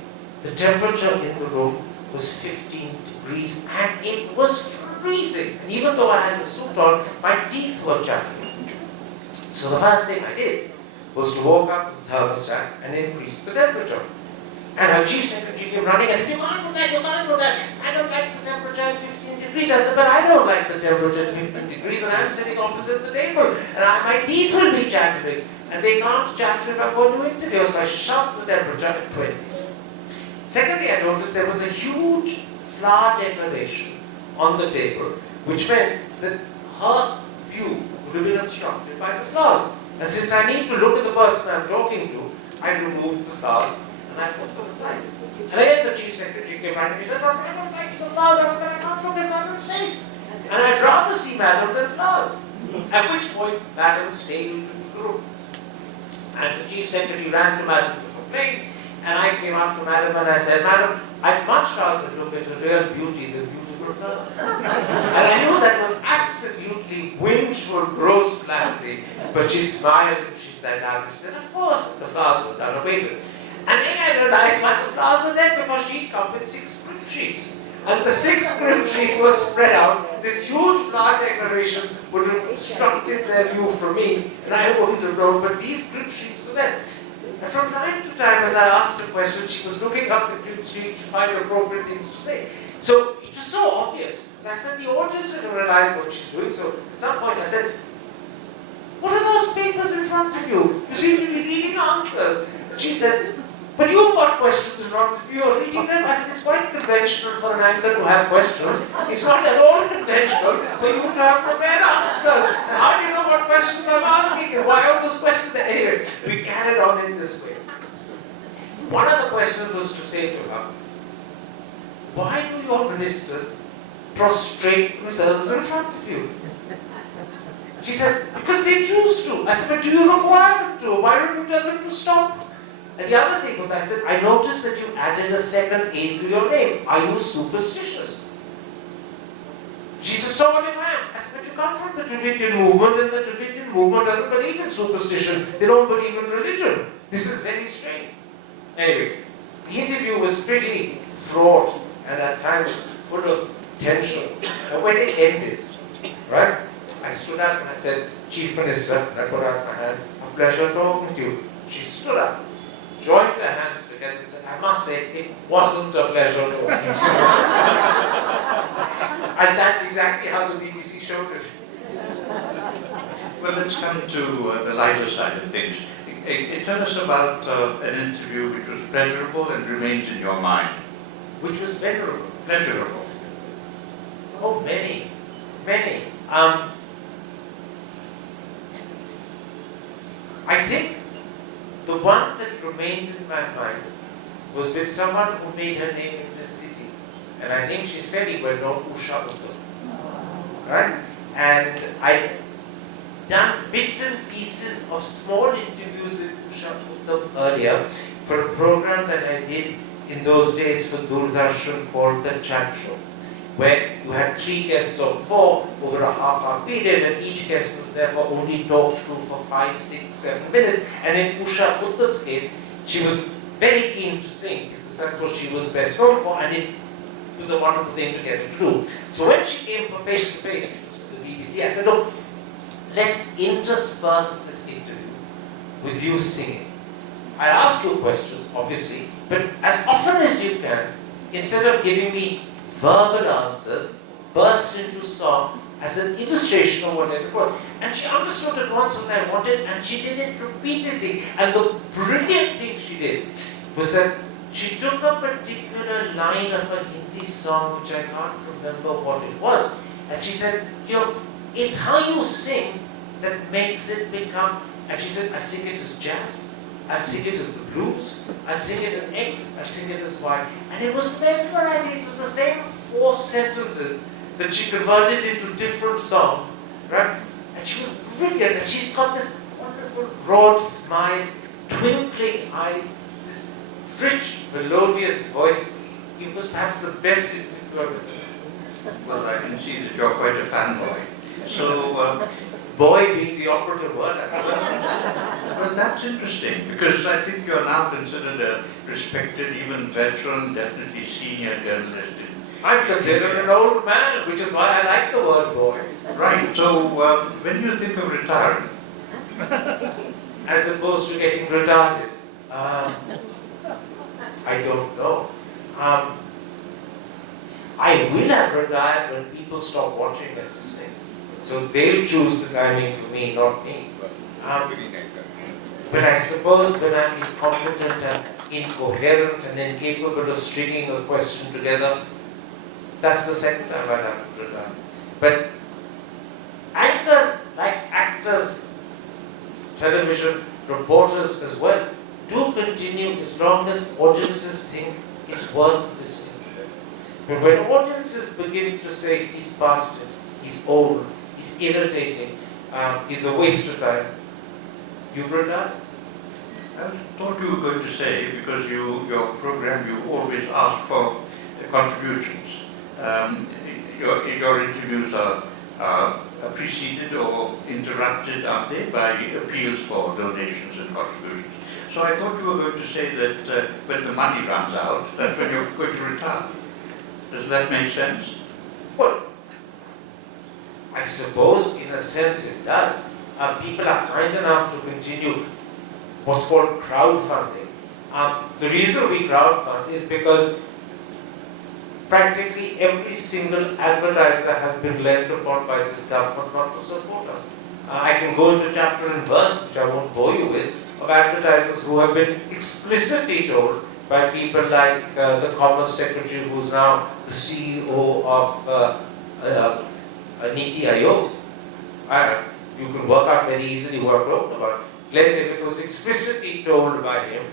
the temperature in the room was 15 degrees and it was freezing. And even though I had the suit on, my teeth were chattering. So the first thing I did was to walk up to the thermostat and increase the temperature. And our chief secretary came running and said, you can't do that, you can't do that. I don't like the temperature at 15 degrees. I said, but I don't like the temperature at 15 degrees and I'm sitting opposite the table. And my teeth will be chattering. And they can't chatter if I'm going to interview. So I shoved the temperature at 20. Secondly, I noticed there was a huge flower decoration on the table, which meant that her view would have been obstructed by the flowers. And since I need to look at the person I'm talking to, I removed the flowers and I put them aside. And then the chief secretary came back and he said, I don't like the flowers. I said, I can't look at Madam's face. And I'd rather see Madam than flowers. At which point, Madam sailed into the room. And the chief secretary ran to Madam to complain. And I came up to Madam and I said, Madam, I'd much rather look at a real beauty than beautiful flowers. And I knew that was absolutely wingful, gross flattery. But she smiled and she said, she said, of course, the flowers were done away with. And then I realized why the flowers were there, because she'd come with 6 script sheets. And the 6 script sheets were spread out. This huge flower decoration would have obstructed their view from me, and I wouldn't have known, but these script sheets were there. And from time to time, as I asked a question, she was looking up the script sheet to find appropriate things to say. So it was so obvious. And I said, the audience didn't realize what she's doing. So at some point I said, what are those papers in front of you? You seem to be reading answers. And she said, but you've got questions in front of you, you're reading them. I said, it's quite conventional for an anchor to have questions. It's not at all conventional for you to have prepared answers. How do you know what questions I'm asking and why are those questions there? Anyway, we carried on in this way. One of the questions was to say to her, why do your ministers prostrate themselves in front of you? She said, because they choose to. I said, but do you require them to? Why don't you tell them to stop? And the other thing was, I said, I noticed that you added a second A to your name. Are you superstitious? She said, so what if I am? I said, but you come from the Dravidian movement, and the Dravidian movement doesn't believe in superstition. They don't believe in religion. This is very strange. Anyway, the interview was pretty fraught and at times full of tension. And when it ended, right, I stood up and I said, Chief Minister, and I put out my hand, a pleasure talking to you. She stood up, joined her hands together and said, I must say, it wasn't a pleasure talking to you. And that's exactly how the BBC showed it. Well, let's come to the lighter side of things. Tell us about an interview which was pleasurable and remains in your mind. Which was venerable. Pleasurable. Oh, many. I think the one that remains in my mind was with someone who made her name in this city. And I think she's fairly well known, Usha Uttam. Right? And I'd done bits and pieces of small interviews with Usha Uttam earlier for a program that I did in those days for Doordarshan called The Chat Show, where you had 3 guests or 4 over a half-hour period, and each guest was therefore only talked to for 5, 6, 7 minutes. And in Usha Uttam's case, she was very keen to sing because that's what she was best known for, and it was a wonderful thing to get her to do. So when she came for face-to-face, because of the BBC, I said, look, let's intersperse this interview with you singing. I'll ask you questions, obviously, but as often as you can, instead of giving me verbal answers, burst into song as an illustration of whatever it was. And she understood at once what I wanted, and she did it repeatedly. And the brilliant thing she did was that she took a particular line of a Hindi song, which I can't remember what it was, and she said, it's how you sing that makes it become, and she said, I'll sing it as jazz, I'll sing it as the blues, I'll sing it as X, I'll sing it as Y. And it was mesmerizing. It was the same 4 sentences that she converted into different songs, right? And she was brilliant, and she's got this wonderful broad smile, twinkling eyes, this rich, melodious voice. It was perhaps the best interview I've ever done. Well, I can see that you're quite a fanboy. So, Boy being the operative word, actually. well, that's interesting, because I think you're now considered a respected, even veteran, definitely senior journalist. I'm considered an old man, which is why I like the word boy. Right, so when you think of retiring, As opposed to getting retarded. I don't know. I will have retired when people stop watching and listening. So they'll choose the timing for me, not me. But I suppose when I'm incompetent and incoherent and incapable of stringing a question together, that's the second time I'll have to retire. But anchors, like actors, television reporters as well, do continue as long as audiences think it's worth listening to them. But when audiences begin to say he's past it, he's old, he's irritating, he's a waste of time, you've retired. I thought you were going to say, because your program, you always ask for contributions. Your interviews are preceded or interrupted, aren't they, by appeals for donations and contributions. So I thought you were going to say that when the money runs out, that's when you're going to retire. Does that make sense? Well, I suppose in a sense it does. People are kind enough to continue what's called crowdfunding. The reason we crowdfund is because practically every single advertiser has been lent upon by this government not to support us. I can go into chapter and verse, which I won't bore you with, of advertisers who have been explicitly told by people like the Commerce Secretary, who's now the CEO of Niti Aayog. You can work out very easily who I'm talking about. Glenn David was explicitly told by him,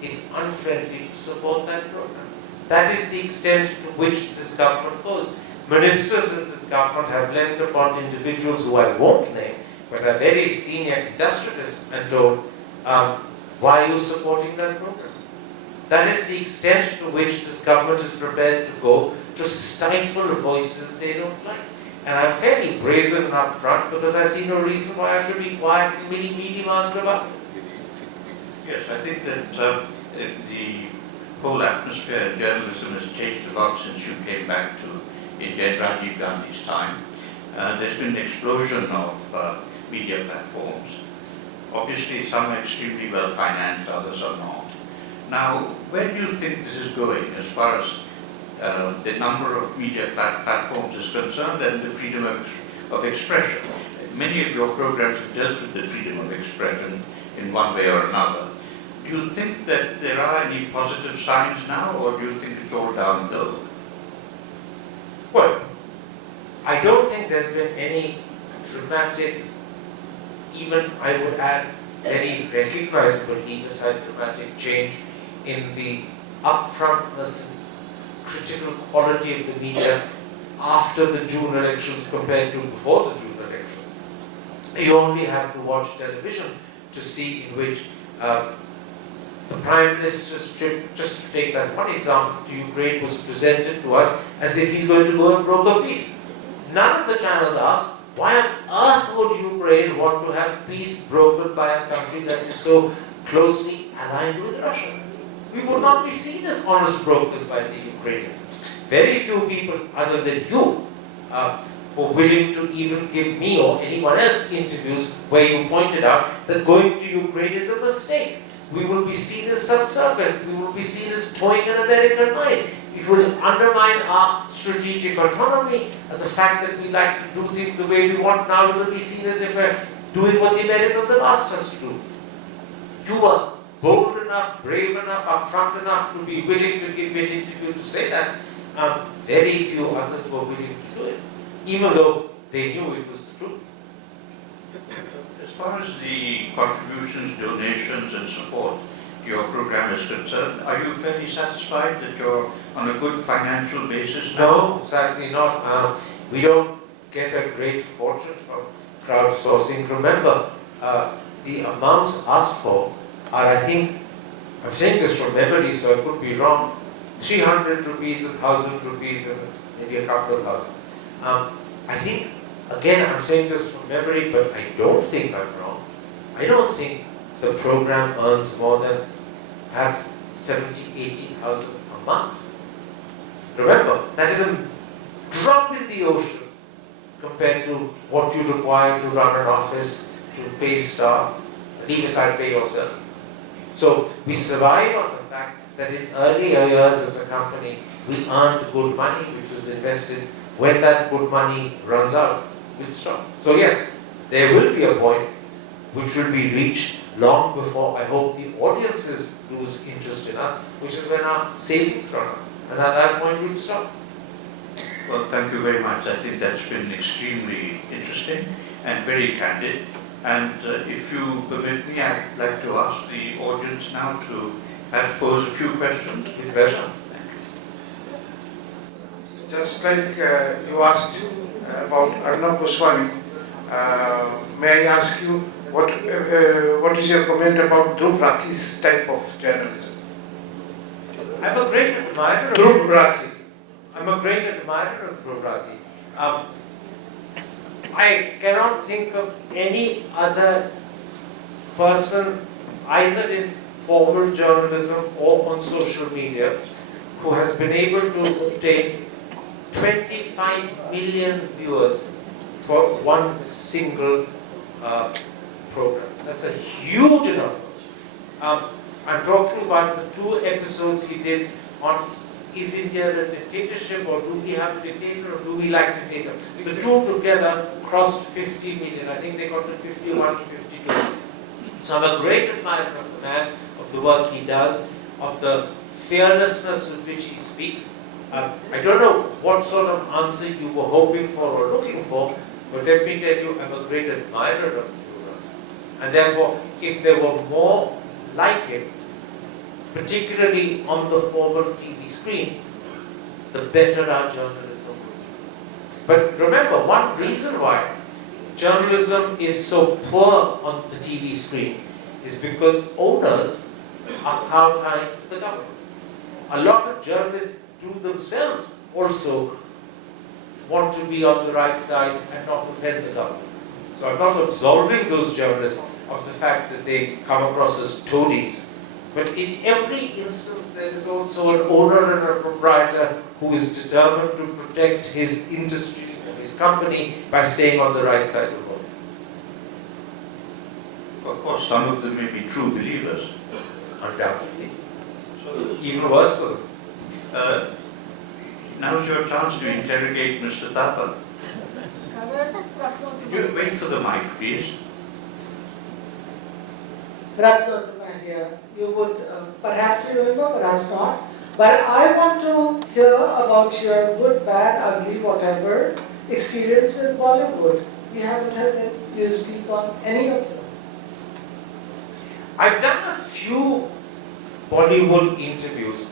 it's unfriendly to support that program. That is the extent to which this government goes. Ministers in this government have lent upon individuals who I won't name, but are very senior industrialists, and told, why are you supporting that program? That is the extent to which this government is prepared to go to stifle voices they don't like. And I'm fairly brazen and upfront because I see no reason why I should be quiet and mealy about it. Yes, I think that the whole atmosphere in journalism has changed a lot since you came back to India in Rajiv Gandhi's time. There's been an explosion of media platforms. Obviously, some are extremely well financed, others are not. Now, where do you think this is going as far as the number of media platforms is concerned and the freedom of expression? Many of your programs have dealt with the freedom of expression in one way or another. Do you think that there are any positive signs now, or do you think it's all downhill? Well, I don't think there's been any dramatic, even I would add, very recognizable leave-aside dramatic change in the upfrontness and critical quality of the media after the June elections compared to before the June elections. You only have to watch television to see in which the Prime Minister's trip, just to take that one example, to Ukraine was presented to us as if he's going to go and broker peace. None of the channels asked, why on earth would Ukraine want to have peace brokered by a country that is so closely aligned with Russia? We would not be seen as honest brokers by the Ukrainians. Very few people other than you were willing to even give me or anyone else interviews where you pointed out that going to Ukraine is a mistake. We will be seen as subservient. We will be seen as toying an American mind. It will undermine our strategic autonomy. And the fact that we like to do things the way we want now will be seen as if we're doing what the Americans have asked us to do. You were bold enough, brave enough, upfront enough to be willing to give me an interview to say that. Very few others were willing to do it, even though they knew it was the truth. As far as the contributions, donations and support to your program is concerned, are you fairly satisfied that you're on a good financial basis now? No, certainly not. We don't get a great fortune from crowdsourcing. Remember, the amounts asked for are, I think, I'm saying this from memory so I could be wrong, 300 rupees, 1,000 rupees and maybe a couple of thousand. I think, again, I'm saying this from memory, but I don't think I'm wrong. I don't think the program earns more than perhaps 70,000, 80,000 a month. Remember, that is a drop in the ocean compared to what you require to run an office, to pay staff, leave aside pay yourself. So we survive on the fact that in earlier years as a company, we earned good money which was invested. When that good money runs out, we'll stop. So yes, there will be a point which will be reached long before, I hope, the audiences lose interest in us, which is when our savings run out. And at that point, we'll stop. Well, thank you very much. I think that's been extremely interesting and very candid. And if you permit me, I'd like to ask the audience now to pose a few questions. With pleasure. Thank you. Just like you asked about Arnab Goswami, may I ask you what is your comment about Dhruv Rathi's type of journalism? I'm a great admirer of Dhruv Rathi. I'm a great admirer of Dhruv Rathi. I cannot think of any other person, either in formal journalism or on social media, who has been able to obtain 25 million viewers for one single program. That's a huge number. I'm talking about the 2 episodes he did on is India a dictatorship, or do we have a dictator, or do we like dictator? The 2 together crossed 50 million. I think they got to 51, 52. So I'm a great admirer of the man, of the work he does, of the fearlessness with which he speaks. I don't know what sort of answer you were hoping for or looking for, but let me tell you, I'm a great admirer of Dhruv. And therefore, if there were more like him, particularly on the formal TV screen, the better our journalism would be. But remember, one reason why journalism is so poor on the TV screen is because owners are kowtowing to the government. A lot of journalists do themselves also want to be on the right side and not offend the government. So I'm not absolving those journalists of the fact that they come across as toadies. But in every instance, there is also an owner and a proprietor who is determined to protect his industry or his company by staying on the right side of the road. Of course, some of them may be true believers. Undoubtedly. So even worse for them. Now's your chance to interrogate Mr. Thapar. You wait for the mic, please. Ratna, my dear, you would perhaps remember, perhaps not. But I want to hear about your good, bad, ugly, whatever experience with Bollywood. We haven't heard you speak on any of them. I've done a few Bollywood interviews.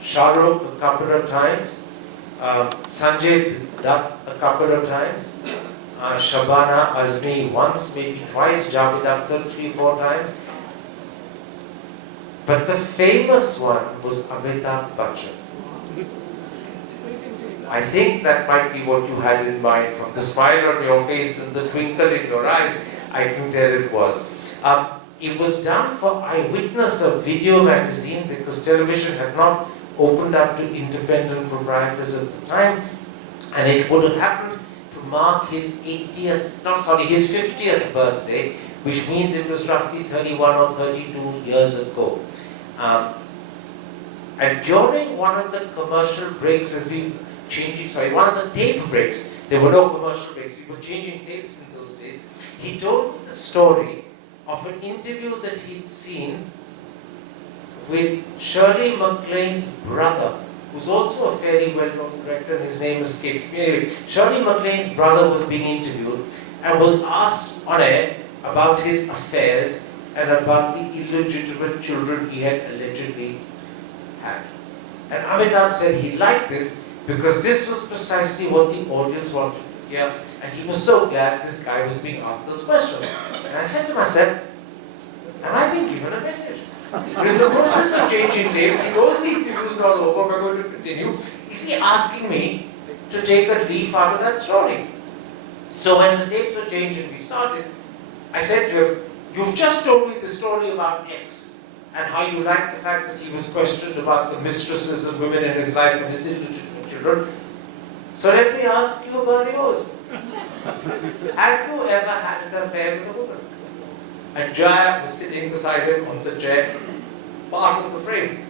Shah Rukh a couple of times, Sanjay Dutt a couple of times, Shabana Azmi once, maybe twice, Javed Akhtar 3-4 times. But the famous one was Amitabh Bachchan. I think that might be what you had in mind from the smile on your face and the twinkle in your eyes. I can tell it was. It was done for Eyewitness, a video magazine, because television had not opened up to independent proprietors at the time, and it would have happened to mark his 50th birthday, which means it was roughly 31 or 32 years ago. And during one of the commercial breaks, one of the tape breaks, there were no commercial breaks, we were changing tapes in those days, he told me the story of an interview that he'd seen with Shirley MacLaine's brother, who's also a fairly well-known director, and his name escapes me. Anyway, Shirley MacLaine's brother was being interviewed and was asked on air about his affairs and about the illegitimate children he had allegedly had. And Amitabh said he liked this because this was precisely what the audience wanted to hear, and he was so glad this guy was being asked those questions. And I said to myself, am I being given a message? During the process of changing tapes, he knows the interview's not over, we're going to continue. Is he asking me to take a leaf out of that story? So when the tapes were changed and we started, I said to him, you've just told me the story about X and how you liked the fact that he was questioned about the mistresses of women in his life and his illegitimate children. So let me ask you about yours. Have you ever had an affair with a woman? And Jaya was sitting beside him on the chair, part of the frame.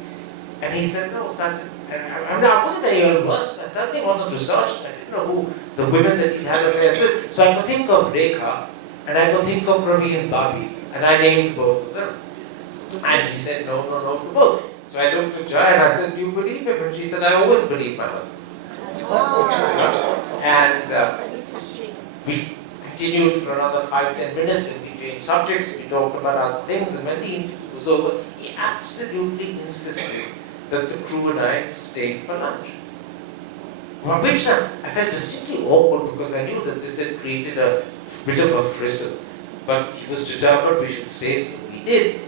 And he said, no. So I said, I wasn't very well versed. I certainly wasn't researched. I didn't know who the women that he'd had affairs with. So I could think of Rekha, and I could think of Praveen and Babi, and I named both of them. And he said, no to both. So I looked at Jaya and I said, do you believe him? And she said, I always believe my husband. And we continued for another 5-10 minutes, and we changed subjects, we talked about other things, and when the interview was over, he absolutely insisted that the crew and I stayed for lunch. By which time I felt distinctly awkward because I knew that this had created a bit of a frisson. But he was determined we should stay, so we did.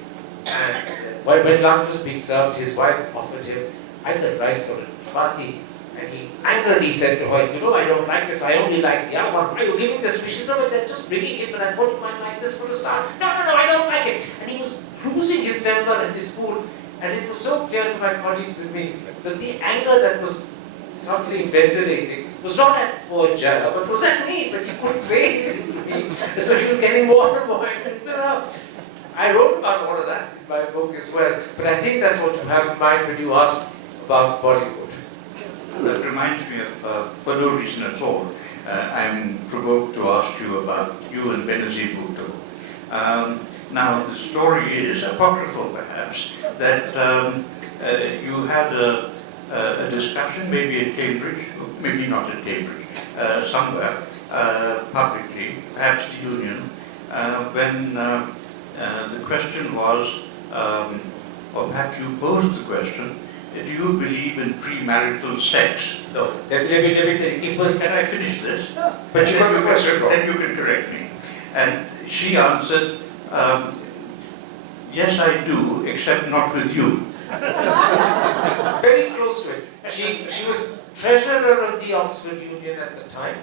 And when lunch was being served, his wife offered him either rice or a chapati. And he angrily said to her, you know, I don't like this, I only like the other one. Why are you giving this? She said, oh, they're just bringing it, but I thought you might like this for a start. No, I don't like it. And he was losing his temper and his food. And it was so clear to my colleagues and me that the anger that was subtly ventilating was not at poor Jaya, but was at me, but he couldn't say anything to me. And so he was getting more and more angry. I wrote about all of that in my book as well, but I think that's what you have in mind when you ask about Bollywood. That reminds me of, for no reason at all, I'm provoked to ask you about you and Benazir Bhutto. Now, the story is, apocryphal perhaps, that you had a discussion, maybe at Cambridge, maybe not at Cambridge, somewhere, publicly, perhaps the Union, when the question was, or perhaps you posed the question, do you believe in premarital sex? No. Let me tell you, it was... Can I finish this? But you got the question wrong. Then you can correct me. And she answered, yes I do, except not with you. Very close to it. She was treasurer of the Oxford Union at the time,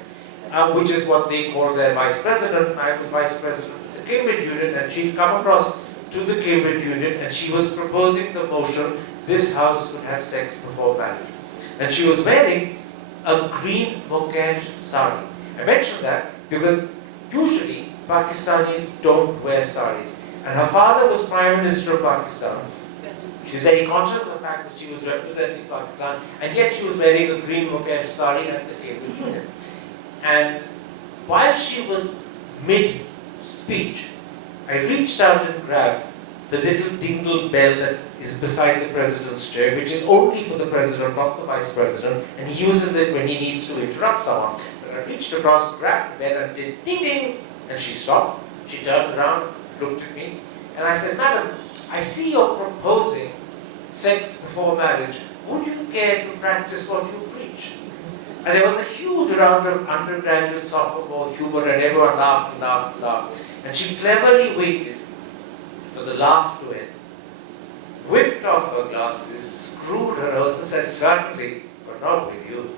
which is what they call their vice president. I was vice president of the Cambridge Union, and she'd come across to the Cambridge Union, and she was proposing the motion this house would have sex before marriage. And she was wearing a green Mukesh sari. I mention that because usually Pakistanis don't wear saris. And her father was Prime Minister of Pakistan. She was very conscious of the fact that she was representing Pakistan, and yet she was wearing a green Mukesh sari at the Cambridge Union. And while she was mid-speech, I reached out and grabbed the little dingle bell that is beside the president's chair, which is only for the president, not the vice president, and he uses it when he needs to interrupt someone. But I reached across, grabbed the bell and did ding ding, and she stopped. She turned around, looked at me, And I said, Madam, I see you're proposing sex before marriage. Would you care to practice what you preach? And there was a huge round of undergraduate sophomore humor and everyone laughed and laughed and laughed. And she cleverly waited for the laugh to end, whipped off her glasses, screwed her nose and said, certainly, but not with you.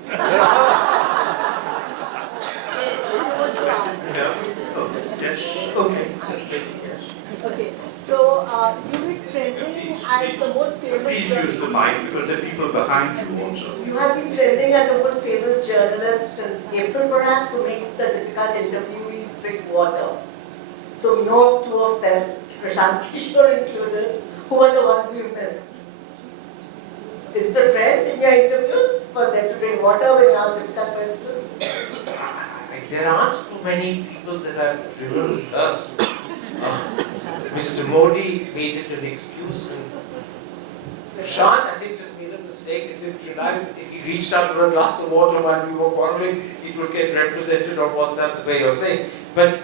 Yes, okay, yes, yes. Okay, so you were trending as the most famous. Please use the mic because there are people behind you also. You have been trending as the most famous journalist since April, perhaps, who makes the difficult interviewees drink water. So we know of two of them, Krishnan Kishore included, who are the ones we missed. Is it a trend in your interviews for them to drink water when you ask difficult questions? There aren't too many people that have driven with us. Mr. Modi made it an excuse, and Sean, I think, just made a mistake and didn't realize that if he reached out for a glass of water while we were quarreling, it would get represented on WhatsApp the way you're saying. But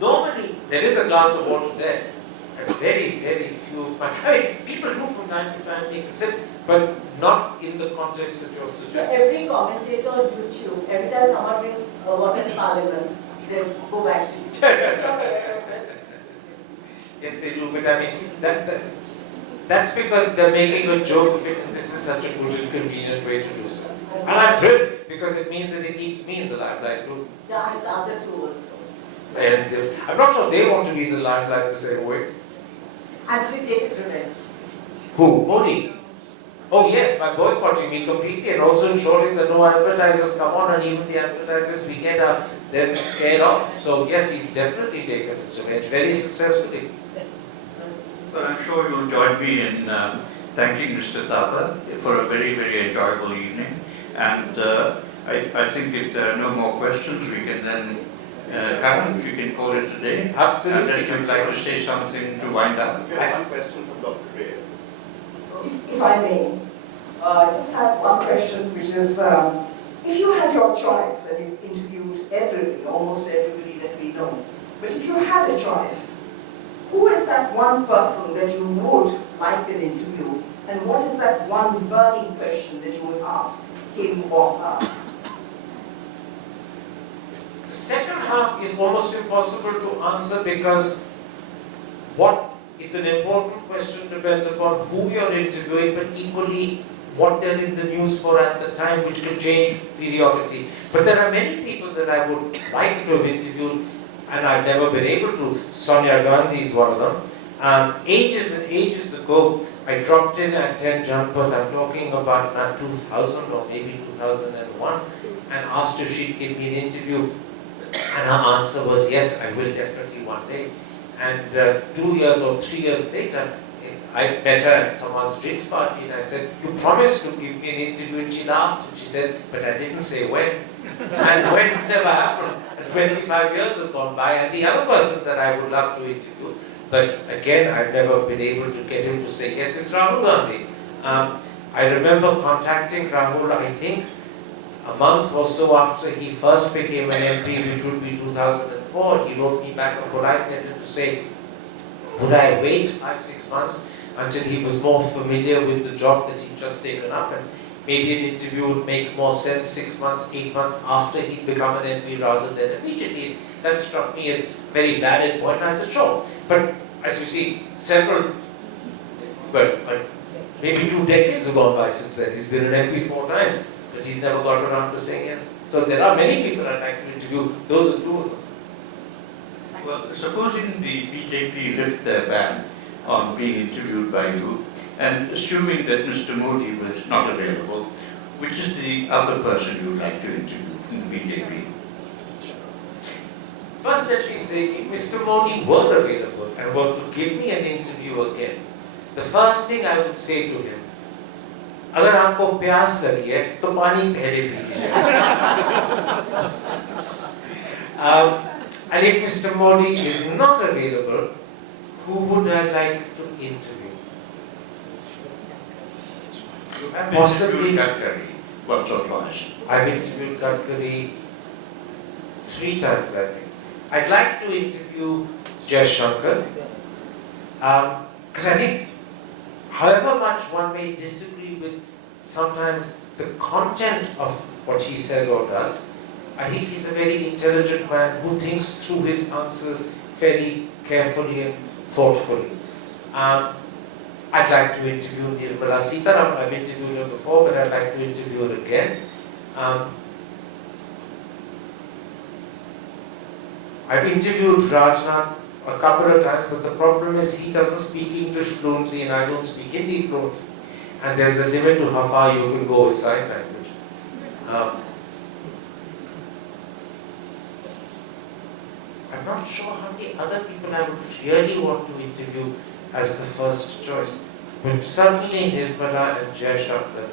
normally, there is a glass of water there, and very, very few of my... I mean, people do from time to time take a sip, but not in the context that you're So suggesting. every commentator on YouTube, every time someone brings water in Parliament, they go back to you. Yes, they do, but I mean, that's because they're making a joke of it, and this is such a good and convenient way to do so. And I'm thrilled, because it means that it keeps me in the limelight too. Yeah, and the other two also. And I'm not sure they want to be in the limelight the same way. Actually take his revenge. Who? Modi? Oh yes, by boycotting me completely and also ensuring that no advertisers come on, and even the advertisers we get are then scared off. So yes, he's definitely taken his revenge very successfully. Well, I'm sure you'll join me in thanking Mr. Thapa for a very, very enjoyable evening. And I think if there are no more questions, we can then, Karan, if you can call it a day. Absolutely. Unless you'd like to say something to wind up. We have one question from Dr. Ray. If I may, I just had one question, which is, if you had your choice and you interviewed everybody, almost everybody that we know, but if you had a choice, who is that one person that you would like an interview, and what is that one burning question that you would ask him or her? The second half is almost impossible to answer because what is an important question depends upon who you're interviewing, but equally what they're in the news for at the time, which could change periodically. But there are many people that I would like to have interviewed, and I've never been able to. Sonia Gandhi is one of them. Ages and ages ago, I dropped in at 10 Janpat, I'm talking about 2000 or maybe 2001, and asked if she'd give me an interview. And her answer was, yes, I will definitely one day. And 2 years or 3 years later, I met her at someone's drinks party, and I said, you promised to give me an interview, and she laughed, and she said, but I didn't say when. And when's never happened. And 25 years have gone by, and the other person that I would love to interview, but again, I've never been able to get him to say yes, is Rahul Gandhi. I remember contacting Rahul, I think, a month or so after he first became an MP, which would be 2004. He wrote me back a polite letter to say, would I wait 5-6 months until he was more familiar with the job that he'd just taken up, and maybe an interview would make more sense 6 months, 8 months after he'd become an MP rather than immediately. That struck me as a very valid point, and I said, sure. But as you see, maybe 2 decades have gone by since then. He's been an MP 4 times, but he's never got around to saying yes. So there are many people I'd like to interview. Those are 2 of them. Well, supposing the BJP lift their ban on being interviewed by you, and assuming that Mr. Modi was not available, which is the other person you'd like to interview from the BJP? First, let me say, if Mr. Modi were available and were to give me an interview again, the first thing I would say to him, अगर आपको प्यास लगी है तो पानी पहले P लीजिए. And if Mr. Modi is not available, who would I like to interview? You have Possibly interviewed Gadkari once or twice. I've interviewed Gadkari 3 times, I think. I'd like to interview Jai Shankar. Because I think, however much one may disagree with sometimes the content of what he says or does, I think he's a very intelligent man who thinks through his answers fairly carefully and thoughtfully. I'd like to interview Nirmala Sitharaman. I've interviewed her before, but I'd like to interview her again. I've interviewed Rajnath a couple of times, but the problem is he doesn't speak English fluently and I don't speak Hindi fluently. And there's a limit to how far you can go with sign language. I'm not sure how many other people I would really want to interview as the first choice. But certainly Nirmala and Jai Shankar.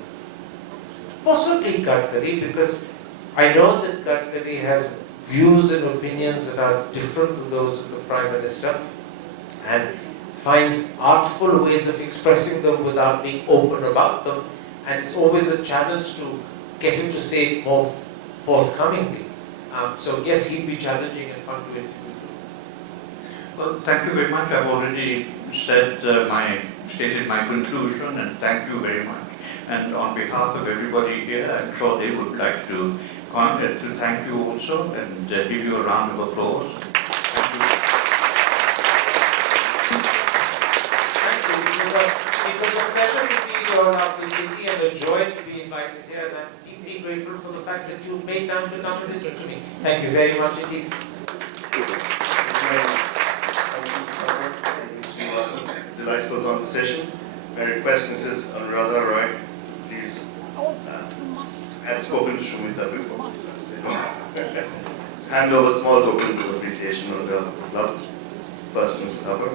Possibly Gadkari, because I know that Gadkari has views and opinions that are different from those of the Prime Minister and finds artful ways of expressing them without being open about them, and it's always a challenge to get him to say it more forthcomingly. So yes, he'd be challenging and fun to interview. Well, thank you very much. I've already stated my conclusion, and thank you very much. And on behalf of everybody here, I'm sure they would like to thank you also and give you a round of applause. Thank you. Thank you. It was a pleasure to be in your lovely city and a joy to be invited here, and I'm deeply grateful for the fact that you made time to come and listen to me. Thank you very much indeed. Delightful conversation. I request Mrs. Anuradha Roy, please. I had spoken to Shumita before. Hand over small tokens of appreciation on behalf of the club. First, Mr. Thapar.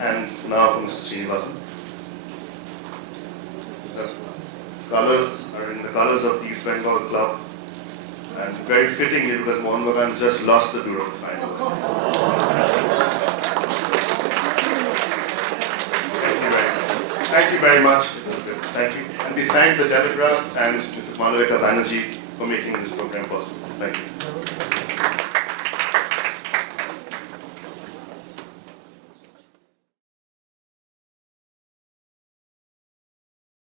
And now for Mr. Srinivasan. The colours are in the colours of the East Bengal club, and very fittingly because Mohan Bagan just lost the Bureau final. Thank you very much. Thank you. And we thank the Telegraph and Mrs. Malavika Banerjee for making this program possible. Thank you.